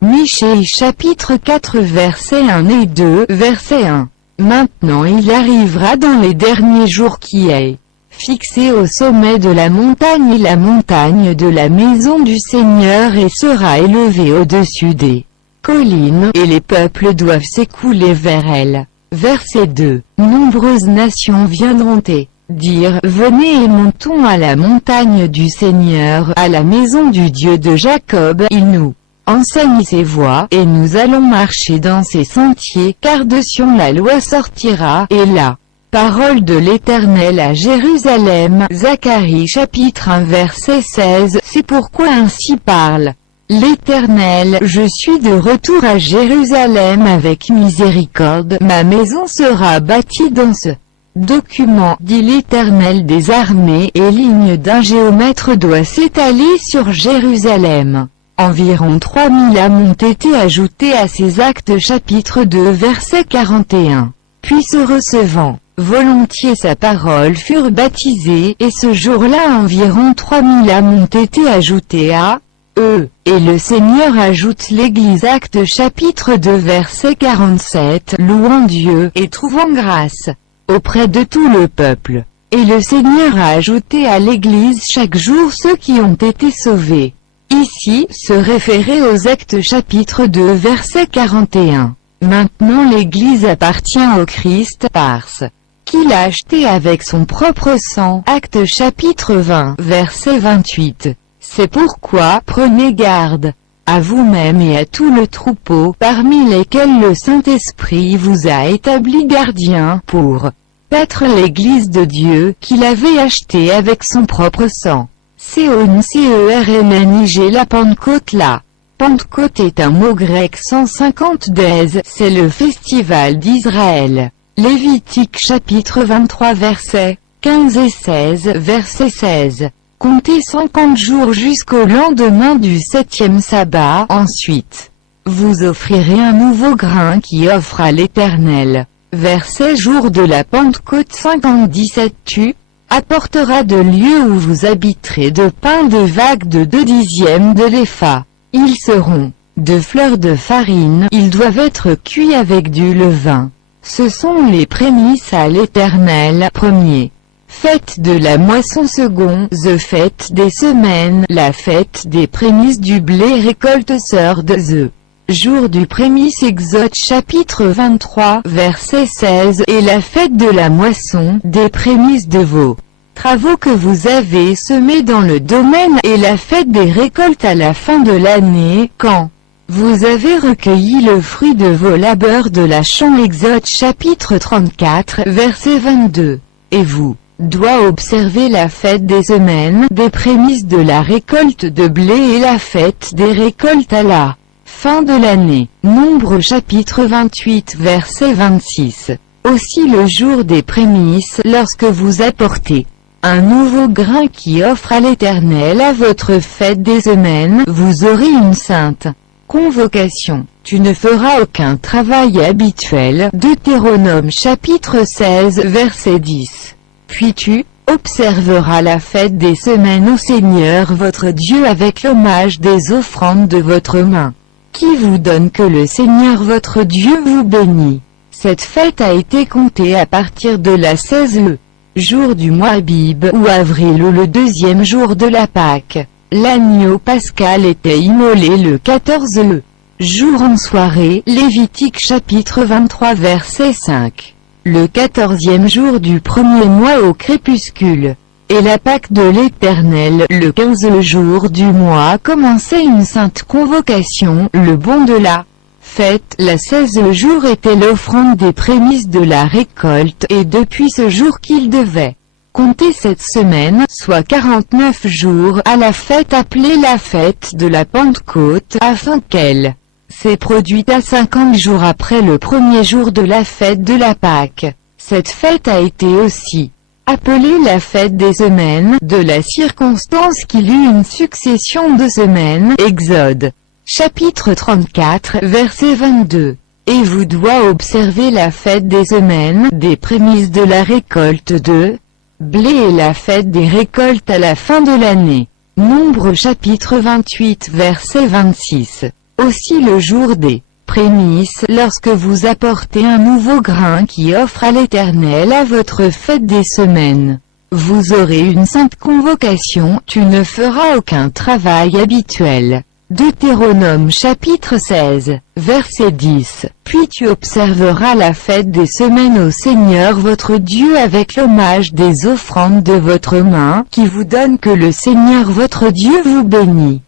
Michée chapitre 4 versets 1 et 2, verset 1. Maintenant il arrivera dans les derniers jours qui est fixé au sommet de la montagne, et la montagne de la maison du Seigneur sera élevée au-dessus des collines, et les peuples doivent s'écouler vers elle. Verset 2. Nombreuses nations viendront et dire, venez et montons à la montagne du Seigneur, à la maison du Dieu de Jacob, il nous enseigne ses voies, et nous allons marcher dans ses sentiers, car de Sion la loi sortira, et la parole de l'Éternel à Jérusalem. Zacharie chapitre 1 verset 16. C'est pourquoi ainsi parle l'Éternel, je suis de retour à Jérusalem avec miséricorde, ma maison sera bâtie dans ce document, dit l'Éternel des armées, et ligne d'un géomètre doit s'étaler sur Jérusalem. Environ 3000 âmes ont été ajoutées à ces actes chapitre 2 verset 41. Puis se recevant volontiers sa parole furent baptisés, et ce jour-là environ 3000 âmes ont été ajoutées à eux. Et le Seigneur ajoute l'Église. Actes chapitre 2 verset 47, louant Dieu, et trouvant grâce auprès de tout le peuple. Et le Seigneur a ajouté à l'Église chaque jour ceux qui ont été sauvés. Ici, se référer aux Actes chapitre 2 verset 41. Maintenant l'Église appartient au Christ, parce qu'il l'a acheté avec son propre sang. Actes chapitre 20 verset 28. C'est pourquoi, prenez garde à vous-même et à tout le troupeau, parmi lesquels le Saint-Esprit vous a établi gardien, pour paître l'Église de Dieu, qu'il avait achetée avec son propre sang. CONCERNNIG. La Pentecôte. La Pentecôte est un mot grec 150 days, c'est le festival d'Israël. Lévitique chapitre 23 versets 15 et 16, verset 16. Comptez 50 jours jusqu'au lendemain du 7e sabbat. Ensuite, vous offrirez un nouveau grain qui offre à l'Éternel. Verset jour de la Pentecôte 50-17. Tu apporteras de lieu où vous habiterez de pain de vague de 2/10 de l'épha. Ils seront de fleurs de farine, ils doivent être cuits avec du levain. Ce sont les prémices à l'Éternel. Premier. Fête de la moisson. Second. Fête des semaines, la fête des prémices du blé. Récolte sœur de jour du prémice. Exode chapitre 23 verset 16. Et la fête de la moisson, des prémices de vos travaux que vous avez semés dans le domaine, et la fête des récoltes à la fin de l'année, quand vous avez recueilli le fruit de vos labeurs de la champ. Exode chapitre 34 verset 22. Et vous doit observer la fête des semaines, des prémices de la récolte de blé, et la fête des récoltes à la fin de l'année. Nombre chapitre 28 verset 26. Aussi le jour des prémices, lorsque vous apportez un nouveau grain qui offre à l'Éternel à votre fête des semaines, vous aurez une sainte convocation. tu ne feras aucun travail habituel. Deutéronome chapitre 16 verset 10. Puis tu observeras la fête des semaines au Seigneur votre Dieu avec l'hommage des offrandes de votre main, qui vous donne que le Seigneur votre Dieu vous bénit. Cette fête a été comptée à partir de la 16 le jour du mois Abib ou avril ou le deuxième jour de la Pâque. L'agneau pascal était immolé le 14 le jour en soirée. Lévitique chapitre 23 verset 5. Le 14e jour du premier mois au crépuscule. Et la Pâque de l'Éternel, le 15 le jour du mois commençait une sainte convocation, le bon de la fête. La 16 le jour était l'offrande des prémices de la récolte, et depuis ce jour qu'il devait compter cette semaine, soit 49 jours, à la fête appelée la fête de la Pentecôte, afin qu'elle s'est produite à 50 jours après le premier jour de la fête de la Pâque. Cette fête a été aussi appelée la fête des semaines, de la circonstance qu'il eut une succession de semaines. Exode chapitre 34 verset 22. Et vous doit observer la fête des semaines, des prémices de la récolte de blé et la fête des récoltes à la fin de l'année. Nombre chapitre 28 verset 26. Aussi le jour des prémices, lorsque vous apportez un nouveau grain qui offre à l'Éternel à votre fête des semaines, vous aurez une sainte convocation, tu ne feras aucun travail habituel. Deutéronome chapitre 16, verset 10. Puis tu observeras la fête des semaines au Seigneur votre Dieu avec l'hommage des offrandes de votre main, qui vous donne que le Seigneur votre Dieu vous bénit.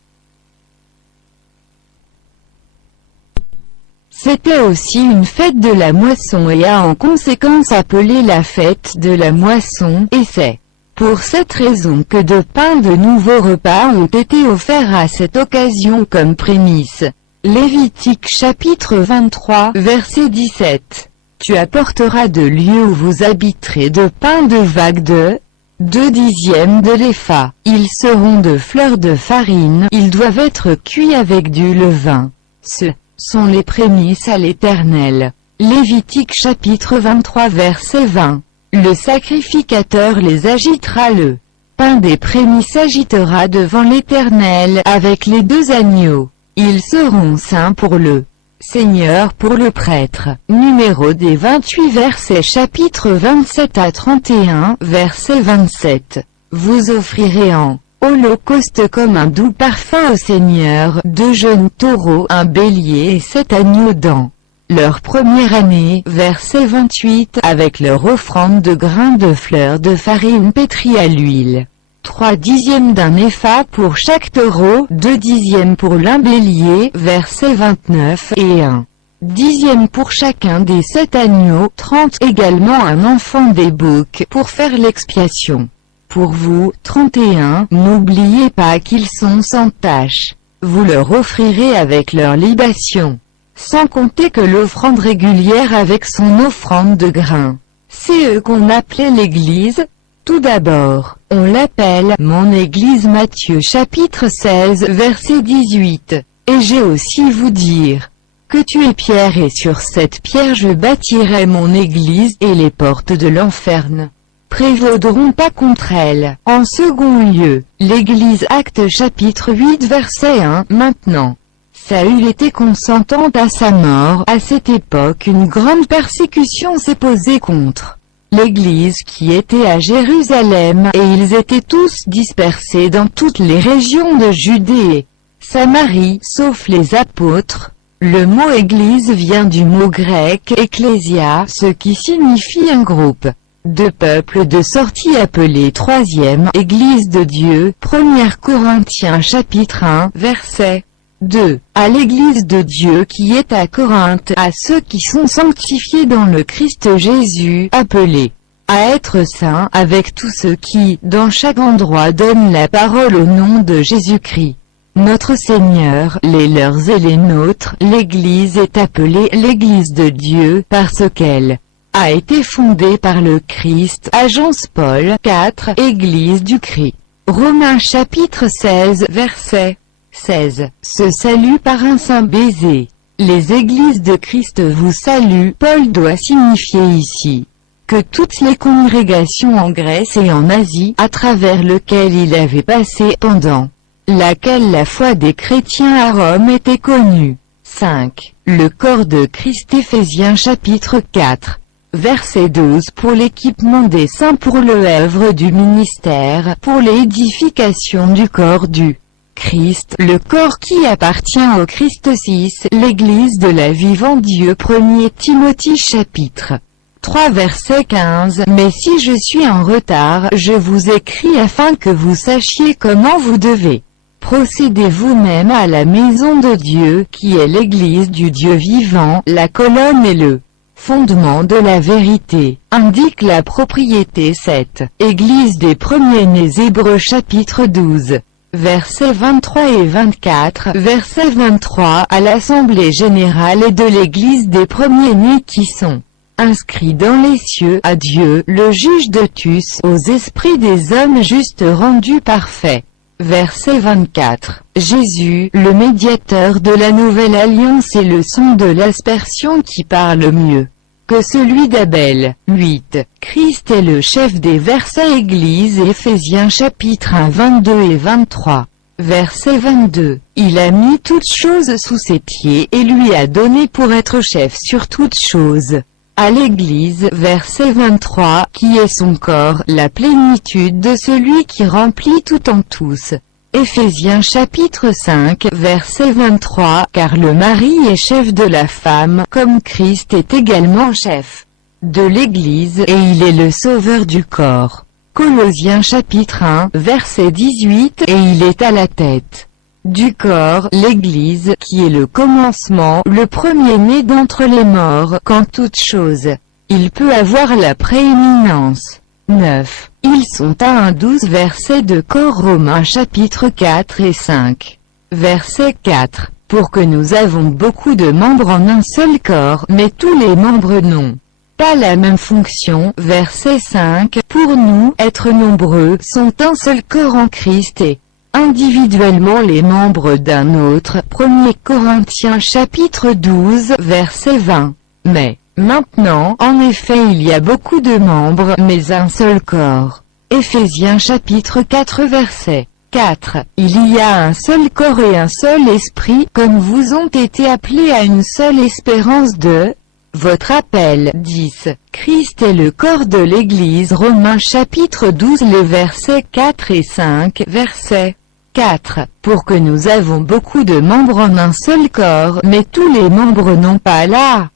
C'était aussi une fête de la moisson et a en conséquence appelé la fête de la moisson, et c'est pour cette raison que de pains de nouveaux repas ont été offerts à cette occasion comme prémices. Lévitique chapitre 23 verset 17. Tu apporteras de lieu où vous habiterez de pains de vague de 2/10 de l'épha. Ils seront de fleurs de farine, ils doivent être cuits avec du levain. Ce sont les prémices à l'Éternel. Lévitique chapitre 23 verset 20. Le sacrificateur les agitera, le pain des prémices agitera devant l'Éternel avec les 2 agneaux. Ils seront saints pour le Seigneur, pour le prêtre. Numéro des 28 versets chapitre 27 à 31 verset 27. Vous offrirez en holocauste comme un doux parfum au Seigneur, 2 jeunes taureaux, un bélier et 7 agneaux dans leur première année, verset 28, avec leur offrande de grains de fleurs de farine pétrie à l'huile. 3/10 d'un épha pour chaque taureau, 2/10 pour l'un bélier, verset 29, et 1/10 pour chacun des 7 agneaux, 30 également un enfant des boucs, pour faire l'expiation. Pour vous, 31, n'oubliez pas qu'ils sont sans tache. Vous leur offrirez avec leur libation. Sans compter que l'offrande régulière avec son offrande de grains. C'est eux qu'on appelait l'Église. Tout d'abord, on l'appelle « mon Église » Matthieu chapitre 16 verset 18. Et j'ai aussi vous dire que tu es Pierre et sur cette pierre je bâtirai mon Église et les portes de l'enfer ne prévaudront pas contre elle. En second lieu, l'Église Actes chapitre 8 verset 1. Maintenant, Saül était consentant à sa mort. À cette époque une grande persécution s'est posée contre l'Église qui était à Jérusalem, et ils étaient tous dispersés dans toutes les régions de Judée et Samarie, sauf les apôtres. Le mot Église vient du mot grec ecclésia, ce qui signifie un groupe de peuples de sortie appelé troisième Église de Dieu. 1 Corinthiens chapitre 1 verset 2. À l'Église de Dieu qui est à Corinthe, à ceux qui sont sanctifiés dans le Christ Jésus, appelés à être saints, avec tous ceux qui, dans chaque endroit donnent la parole au nom de Jésus-Christ, notre Seigneur, les leurs et les nôtres. L'Église est appelée l'Église de Dieu, parce qu'elle a été fondée par le Christ. Agence Paul 4, Église du Christ. Romains chapitre 16 verset 16. Ce salut par un saint baiser. Les églises de Christ vous saluent. Paul doit signifier ici que toutes les congrégations en Grèce et en Asie, à travers lequel il avait passé, pendant laquelle la foi des chrétiens à Rome était connue. 5. Le corps de Christ. Éphésiens chapitre 4. Verset 12. Pour l'équipement des saints, pour l'œuvre du ministère, pour l'édification du corps du Christ, le corps qui appartient au Christ. 6. L'Église de la vivant Dieu. 1er Timothée chapitre 3 verset 15. Mais si je suis en retard, je vous écris afin que vous sachiez comment vous devez procédez vous-même à la maison de Dieu, qui est l'Église du Dieu vivant, la colonne et le fondement de la vérité, indique la propriété. 7. Église des premiers-nés. Hébreux chapitre 12. Versets 23 et 24. Verset 23. À l'assemblée générale et de l'Église des premiers-nés qui sont inscrits dans les cieux, à Dieu, le juge de tous, aux esprits des hommes justes rendus parfaits. Verset 24. Jésus, le médiateur de la nouvelle alliance et le son de l'aspersion qui parle mieux que celui d'Abel. 8. Christ est le chef des versets. Église. Éphésiens chapitre 1 22 et 23. Verset 22. Il a mis toutes choses sous ses pieds et lui a donné pour être chef sur toutes choses à l'Église. Verset 23, qui est son corps, la plénitude de celui qui remplit tout en tous. Éphésiens chapitre 5, verset 23, car le mari est chef de la femme, comme Christ est également chef de l'Église, et il est le sauveur du corps. Colossiens chapitre 1, verset 18, et il est à la tête du corps, l'Église, qui est le commencement, le premier-né d'entre les morts, qu'en toute chose, il peut avoir la prééminence. 9. Ils sont à 1-12 versets de corps. Romains chapitre 4 et 5. Verset 4. Pour que nous avons beaucoup de membres en un seul corps, mais tous les membres n'ont pas la même fonction. Verset 5. Pour nous, être nombreux, sont un seul corps en Christ et individuellement les membres d'un autre. 1er Corinthiens chapitre 12 verset 20. Mais maintenant, en effet, il y a beaucoup de membres, mais un seul corps. Éphésiens chapitre 4 verset 4. Il y a un seul corps et un seul esprit, comme vous ont été appelés à une seule espérance de votre appel. 10. Christ est le corps de l'Église. Romains chapitre 12 les versets 4 et 5. Verset 4. Pour que nous avons beaucoup de membres en un seul corps, mais tous les membres n'ont pas la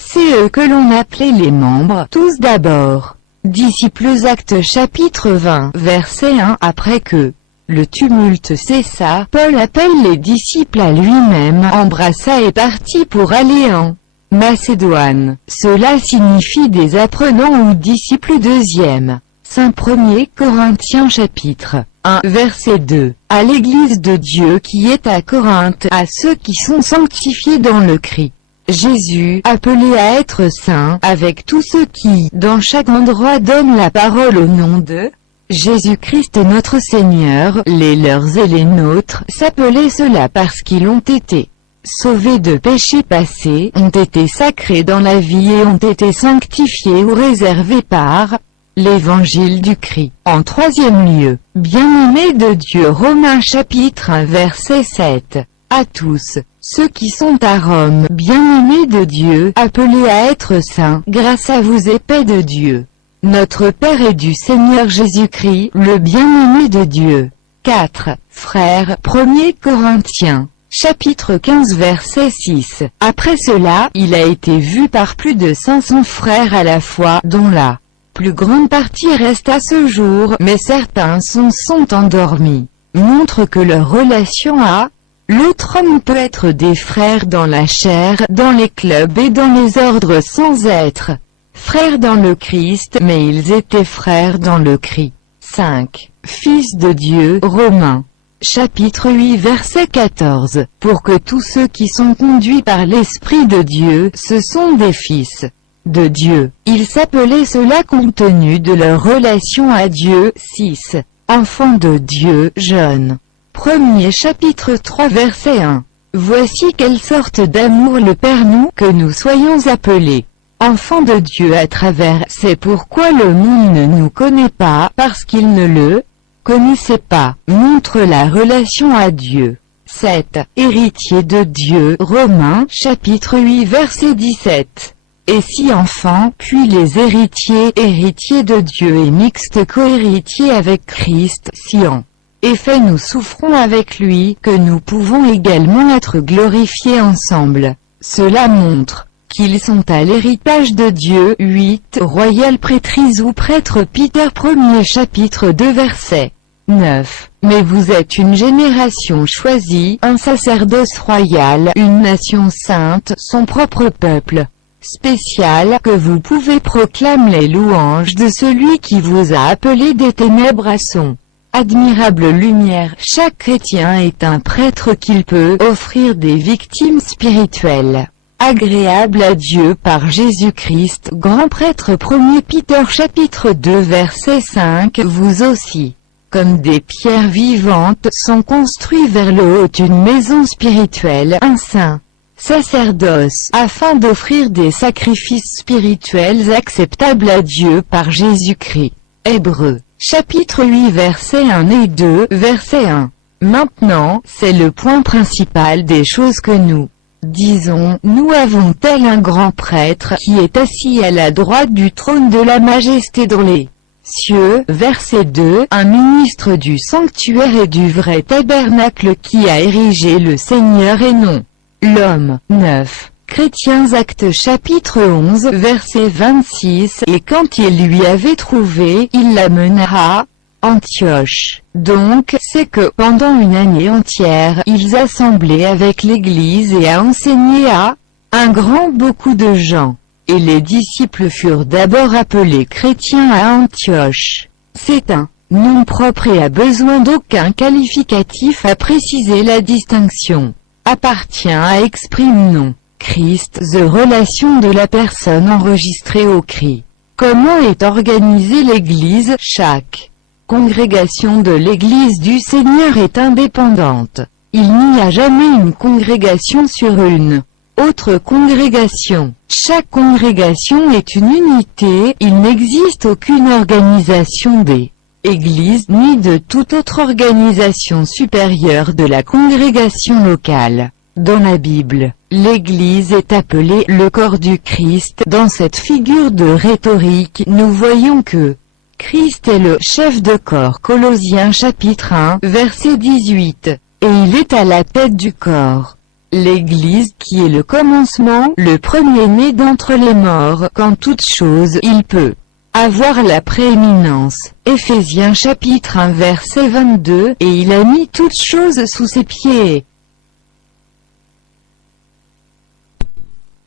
c'est eux que l'on appelait les membres, tous d'abord. Disciples. Actes chapitre 20, verset 1. Après que le tumulte cessa, Paul appelle les disciples à lui-même, embrassa et partit pour aller en Macédoine. Cela signifie des apprenants ou disciples. Deuxième. Saint 1er Corinthiens chapitre 1, verset 2. À l'Église de Dieu qui est à Corinthe, à ceux qui sont sanctifiés dans le Christ Jésus, appelés à être saints, avec tous ceux qui, dans chaque endroit donnent la parole au nom de Jésus-Christ notre Seigneur, les leurs et les nôtres, s'appelaient cela parce qu'ils ont été sauvés de péchés passés, ont été sacrés dans la vie et ont été sanctifiés ou réservés par l'Évangile du Christ. En troisième lieu, bien-aimés de Dieu. Romains chapitre 1 verset 7. À tous ceux qui sont à Rome, bien-aimés de Dieu, appelés à être saints, grâce à vous et paix de Dieu, notre Père et du Seigneur Jésus-Christ, le bien-aimé de Dieu. 4. Frères, 1er Corinthiens, chapitre 15 verset 6. Après cela, il a été vu par plus de 500 frères à la fois, dont la plus grande partie reste à ce jour, mais certains sont endormis. Montre que leur relation à l'autre homme peut être des frères dans la chair, dans les clubs et dans les ordres sans être frères dans le Christ, mais ils étaient frères dans le Christ. 5. Fils de Dieu. Romains chapitre 8 verset 14. Pour que tous ceux qui sont conduits par l'Esprit de Dieu, ce sont des fils de Dieu. Ils s'appelaient cela compte tenu de leur relation à Dieu. 6. Enfants de Dieu, jeunes 1er chapitre 3 verset 1. Voici quelle sorte d'amour le Père nous, que nous soyons appelés enfants de Dieu à travers, c'est pourquoi le monde ne nous connaît pas, parce qu'il ne le connaissait pas, montre la relation à Dieu. 7. Héritier de Dieu, Romains, chapitre 8 verset 17. Et si enfants, puis les héritiers, héritiers de Dieu et mixtes cohéritiers avec Christ, si en effet nous souffrons avec lui, que nous pouvons également être glorifiés ensemble. Cela montre qu'ils sont à l'héritage de Dieu. 8. Royal prêtrise ou prêtre Peter 1er chapitre 2 verset 9. Mais vous êtes une génération choisie, un sacerdoce royal, une nation sainte, son propre peuple spécial, que vous pouvez proclamer les louanges de celui qui vous a appelé des ténèbres à son admirable lumière. Chaque chrétien est un prêtre qu'il peut offrir des victimes spirituelles agréables à Dieu par Jésus-Christ, grand prêtre 1er Peter chapitre 2 verset 5. Vous aussi, comme des pierres vivantes, sont construits vers le haut une maison spirituelle, un saint sacerdoce, afin d'offrir des sacrifices spirituels acceptables à Dieu par Jésus-Christ. Hébreux, chapitre 8 versets 1 et 2, verset 1. Maintenant, c'est le point principal des choses que nous disons, nous avons tel un grand prêtre qui est assis à la droite du trône de la majesté dans les cieux. Verset 2, un ministre du sanctuaire et du vrai tabernacle qui a érigé le Seigneur et non l'homme. 9. Chrétiens Actes chapitre 11 verset 26. Et quand il lui avait trouvé, il l'amena à Antioche. Donc, c'est que, pendant une année entière, ils assemblaient avec l'Église et a enseigné à un grand beaucoup de gens. Et les disciples furent d'abord appelés chrétiens à Antioche. C'est un nom propre et a besoin d'aucun qualificatif à préciser la distinction. Appartient à exprime non. Christ, the relation de la personne enregistrée au cri. Comment est organisée l'Église? Chaque congrégation de l'Église du Seigneur est indépendante. Il n'y a jamais une congrégation sur une autre congrégation. Chaque congrégation est une unité, il n'existe aucune organisation des églises, ni de toute autre organisation supérieure de la congrégation locale. Dans la Bible, l'Église est appelée le corps du Christ. Dans cette figure de rhétorique, nous voyons que Christ est le chef de corps. Colossiens chapitre 1, verset 18. Et il est à la tête du corps. L'Église, qui est le commencement, le premier-né d'entre les morts, qu'en toute chose il peut avoir la prééminence. Éphésiens chapitre 1 verset 22. Et il a mis toutes choses sous ses pieds.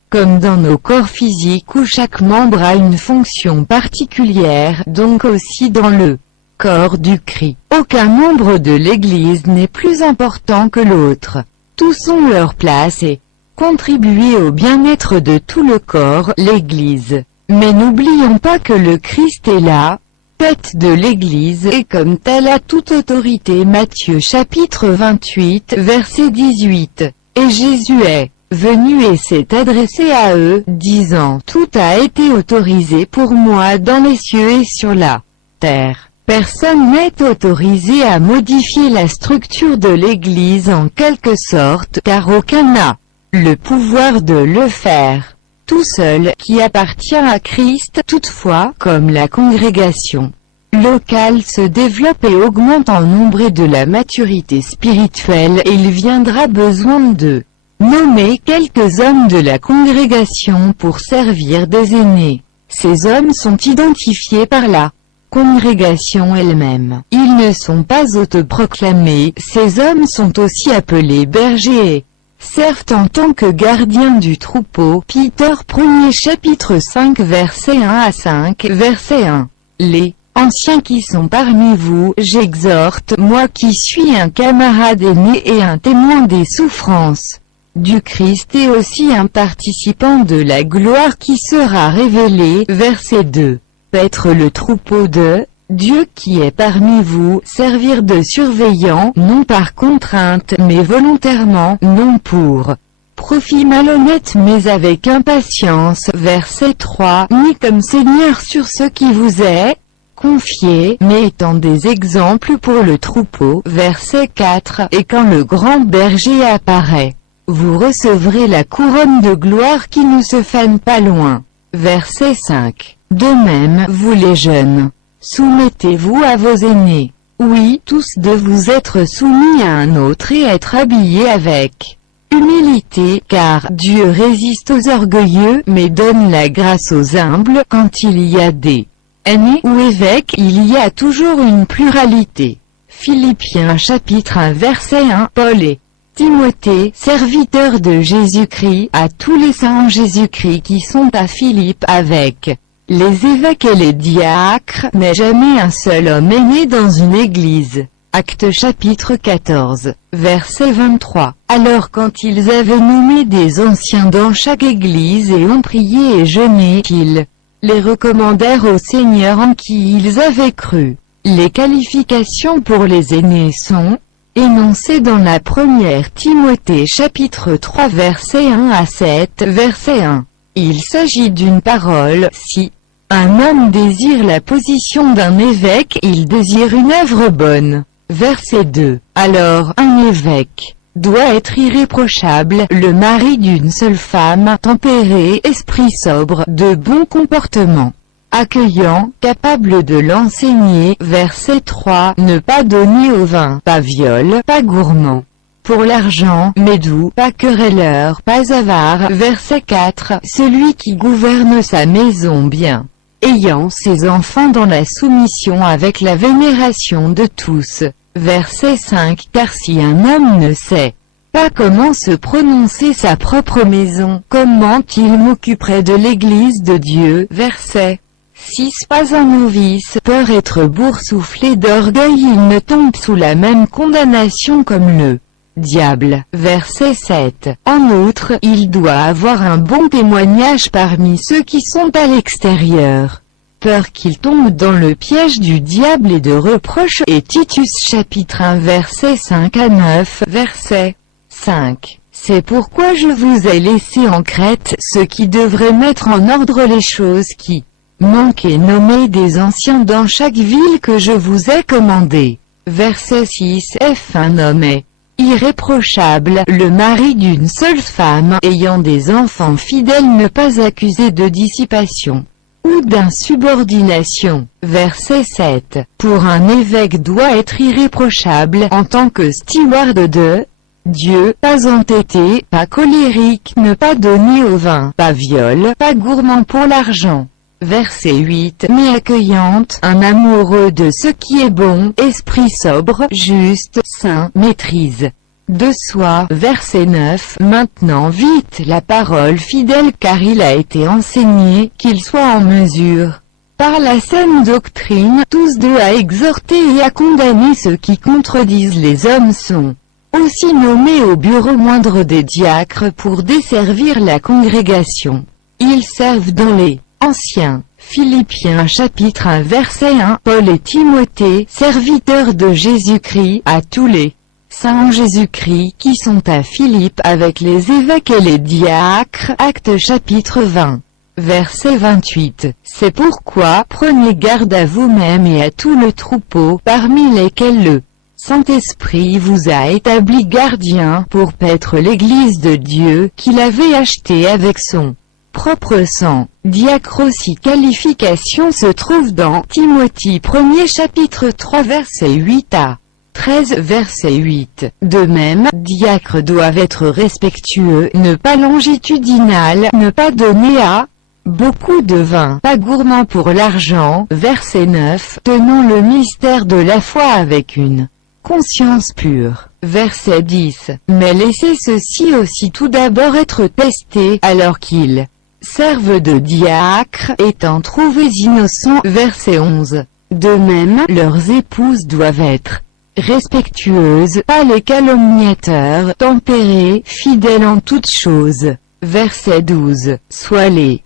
Comme dans nos corps physiques où chaque membre a une fonction particulière, donc aussi dans le corps du Christ. Aucun membre de l'Église n'est plus important que l'autre. Tous ont leur place et contribuent au bien-être de tout le corps, l'Église. Mais n'oublions pas que le Christ est la tête de l'Église et comme tel a toute autorité. Matthieu chapitre 28 verset 18. Et Jésus est venu et s'est adressé à eux, disant, tout a été autorisé pour moi dans les cieux et sur la terre. Personne n'est autorisé à modifier la structure de l'Église en quelque sorte, car aucun n'a le pouvoir de le faire tout seul, qui appartient à Christ. Toutefois, comme la congrégation locale se développe et augmente en nombre et de la maturité spirituelle, il viendra besoin de nommer quelques hommes de la congrégation pour servir des aînés. Ces hommes sont identifiés par la congrégation elle-même. Ils ne sont pas autoproclamés, ces hommes sont aussi appelés bergers et servent en tant que gardiens du troupeau. Peter 1er chapitre 5 verset 1 à 5, verset 1. Les anciens qui sont parmi vous, j'exhorte, moi qui suis un camarade aîné et un témoin des souffrances du Christ et aussi un participant de la gloire qui sera révélée. Verset 2. Paître le troupeau de Dieu qui est parmi vous, servir de surveillant, non par contrainte, mais volontairement, non pour profit malhonnête mais avec impatience. Verset 3, ni comme Seigneur sur ce qui vous est confié, mais étant des exemples pour le troupeau. Verset 4, et quand le grand berger apparaît, vous recevrez la couronne de gloire qui ne se fane pas loin. Verset 5, de même, vous les jeunes, soumettez-vous à vos aînés. Oui, tous de vous être soumis à un autre et être habillés avec humilité, car Dieu résiste aux orgueilleux, mais donne la grâce aux humbles. Quand il y a des aînés ou évêques, il y a toujours une pluralité. Philippiens chapitre 1 verset 1. Paul et Timothée, serviteurs de Jésus-Christ, à tous les saints en Jésus-Christ qui sont à Philippe avec les évêques et les diacres, mais jamais un seul homme est né dans une église. Actes chapitre 14, verset 23. Alors quand ils avaient nommé des anciens dans chaque église et ont prié et jeûné, qu'ils les recommandèrent au Seigneur en qui ils avaient cru. Les qualifications pour les aînés sont énoncées dans la première Timothée chapitre 3 verset 1 à 7. Verset 1. Il s'agit d'une parole. Si un homme désire la position d'un évêque, il désire une œuvre bonne. Verset 2. Alors, un évêque doit être irréprochable, le mari d'une seule femme, tempéré, esprit sobre, de bon comportement, accueillant, capable de l'enseigner. Verset 3. Ne pas donner au vin, pas viol, pas gourmand pour l'argent, mais doux, pas querelleur, pas avare. Verset 4. Celui qui gouverne sa maison bien, ayant ses enfants dans la soumission avec la vénération de tous. Verset 5. Car si un homme ne sait pas comment se prononcer sa propre maison, comment il m'occuperait de l'église de Dieu. Verset 6. Pas un novice peut être boursouflé d'orgueil, il ne tombe sous la même condamnation comme le diable. Verset 7. En outre, il doit avoir un bon témoignage parmi ceux qui sont à l'extérieur, peur qu'il tombe dans le piège du diable et de reproches. Et Titus chapitre 1 verset 5 à 9. Verset 5. C'est pourquoi je vous ai laissé en Crète ceux qui devraient mettre en ordre les choses qui manquent et nommer des anciens dans chaque ville que je vous ai commandé. Verset 6. F. Un homme est irréprochable, le mari d'une seule femme, ayant des enfants fidèles, ne pas accusé de dissipation ou d'insubordination. Verset 7. Pour un évêque doit être irréprochable en tant que steward de Dieu, pas entêté, pas colérique, ne pas donner au vin, pas viol, pas gourmand pour l'argent. Verset 8. Mais accueillante, un amoureux de ce qui est bon, esprit sobre, juste, saint, maîtrise de soi. Verset 9. Maintenant vite la parole fidèle, car il a été enseigné, qu'il soit en mesure, par la saine doctrine, tous deux à exhorter et à condamner ceux qui contredisent. Les hommes sont aussi nommés au bureau moindre des diacres pour desservir la congrégation. Ils servent dans les anciens. Philippiens chapitre 1 verset 1. Paul et Timothée, serviteurs de Jésus-Christ, à tous les saints en Jésus-Christ qui sont à Philippe avec les évêques et les diacres. Actes chapitre 20 verset 28. C'est pourquoi prenez garde à vous-même et à tout le troupeau, parmi lesquels le Saint-Esprit vous a établi gardien pour paître l'église de Dieu, qu'il avait achetée avec son propre sang. Diacre aussi. Qualification se trouve dans Timothée 1er chapitre 3 verset 8 à 13 verset 8. De même, diacres doivent être respectueux, ne pas longitudinal, ne pas donner à beaucoup de vin, pas gourmand pour l'argent. Verset 9. Tenons le mystère de la foi avec une conscience pure. Verset 10. Mais laissez ceux-ci aussi tout d'abord être testés, alors qu'ils servent de diacres, étant trouvés innocents. Verset 11. De même, leurs épouses doivent être respectueuses, pas les calomniateurs, tempérées, fidèles en toutes choses. Verset 12. Soit les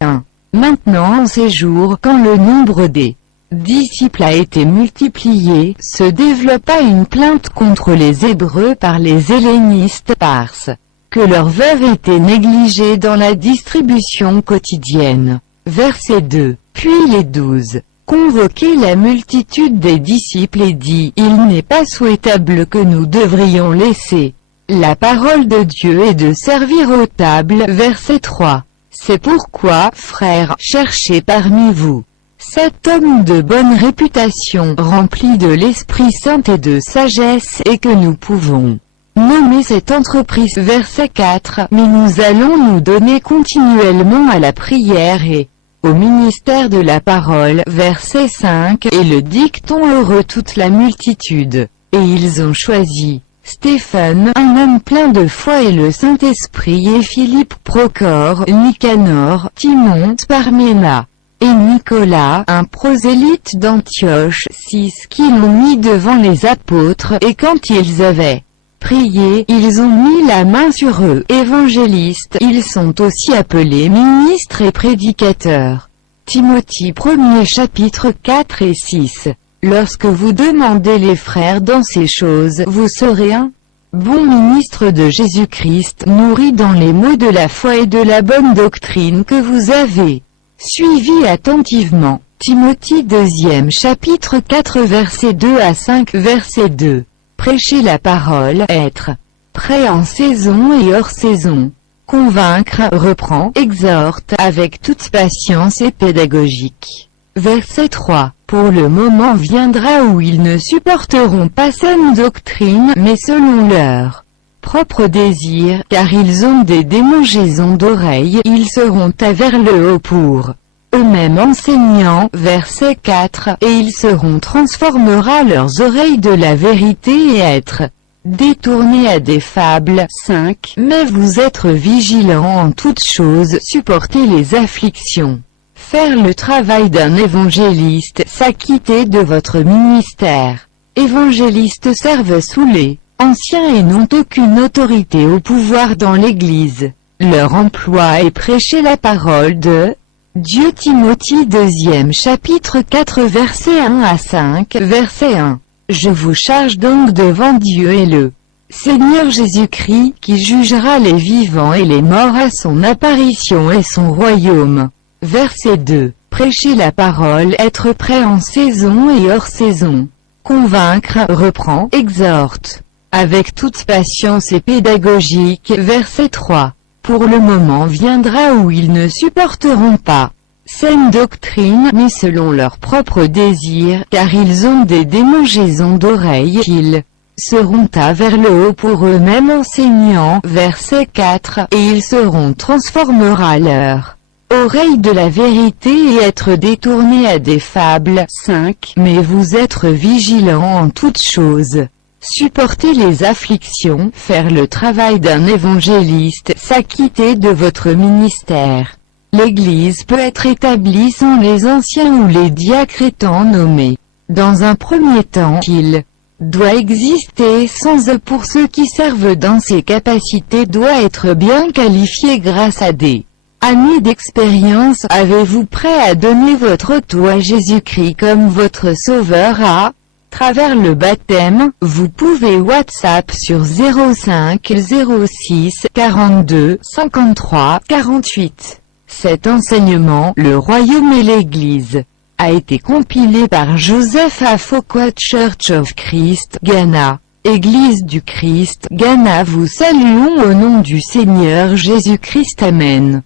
1. Maintenant en ces jours, quand le nombre des disciples a été multiplié, se développa une plainte contre les Hébreux par les hellénistes parce que leurs veuves étaient négligées dans la distribution quotidienne. Verset 2. Puis les 12 convoquaient la multitude des disciples et dit, « Il n'est pas souhaitable que nous devrions laisser la parole de Dieu et de servir aux tables. » Verset 3. C'est pourquoi, frères, cherchez parmi vous cet homme de bonne réputation, rempli de l'Esprit Saint et de sagesse, et que nous pouvons nommer cette entreprise. Verset 4. Mais nous allons nous donner continuellement à la prière et au ministère de la parole. Verset 5. Et le dictons heureux toute la multitude. Et ils ont choisi Stéphane, un homme plein de foi et le Saint-Esprit, et Philippe, Prochore, Nicanor, Timon, Parména et Nicolas, un prosélyte d'Antioche, 6 qui l'ont mis devant les apôtres, et quand ils avaient prié, ils ont mis la main sur eux. Évangélistes, ils sont aussi appelés ministres et prédicateurs. Timothée 1er chapitre 4 et 6. Lorsque vous demandez les frères dans ces choses, vous serez un bon ministre de Jésus-Christ, nourri dans les mots de la foi et de la bonne doctrine que vous avez suivi attentivement. Timothée 2e chapitre 4 versets 2 à 5. Verset 2. Prêcher la parole, être prêt en saison et hors saison. Convaincre, reprend, exhorte, avec toute patience et pédagogique. Verset 3. Pour le moment viendra où ils ne supporteront pas saine doctrine, mais selon leur propre désir, car ils ont des démangeaisons d'oreilles, ils seront à vers le haut pour eux-mêmes enseignants. Verset 4. Et ils seront transformera leurs oreilles de la vérité et être détournés à des fables. 5. Mais vous êtes vigilants en toutes choses, supportez les afflictions, faire le travail d'un évangéliste, s'acquitter de votre ministère. Évangélistes servent sous les anciens et n'ont aucune autorité ou pouvoir dans l'Église. Leur emploi est prêcher la parole de Dieu. Timothée 2e chapitre 4 versets 1 à 5. Verset 1. Je vous charge donc devant Dieu et le Seigneur Jésus-Christ, qui jugera les vivants et les morts à son apparition et son royaume. Verset 2. Prêcher la parole, être prêt en saison et hors saison. Convaincre, reprend, exhorte, avec toute patience et pédagogique. Verset 3. Pour le moment viendra où ils ne supporteront pas saine doctrine, mais selon leur propre désir, car ils ont des démangeaisons d'oreilles, qu'ils seront à vers le haut pour eux-mêmes enseignants. Verset 4. Et ils seront transformera leur oreille de la vérité et être détournés à des fables. 5. Mais vous êtes vigilants en toutes choses. Supporter les afflictions, faire le travail d'un évangéliste, s'acquitter de votre ministère. L'Église peut être établie sans les anciens ou les diacres étant nommés. Dans un premier temps, il doit exister sans eux pour ceux qui servent dans ses capacités doit être bien qualifié grâce à des années d'expérience. Avez-vous prêt à donner votre tout à Jésus-Christ comme votre sauveur à travers le baptême? Vous pouvez WhatsApp sur 05 06 42 53 48. Cet enseignement, le royaume et l'Église, a été compilé par Joseph Afokwa, Church of Christ, Ghana. Église du Christ, Ghana. Vous saluons au nom du Seigneur Jésus-Christ. Amen.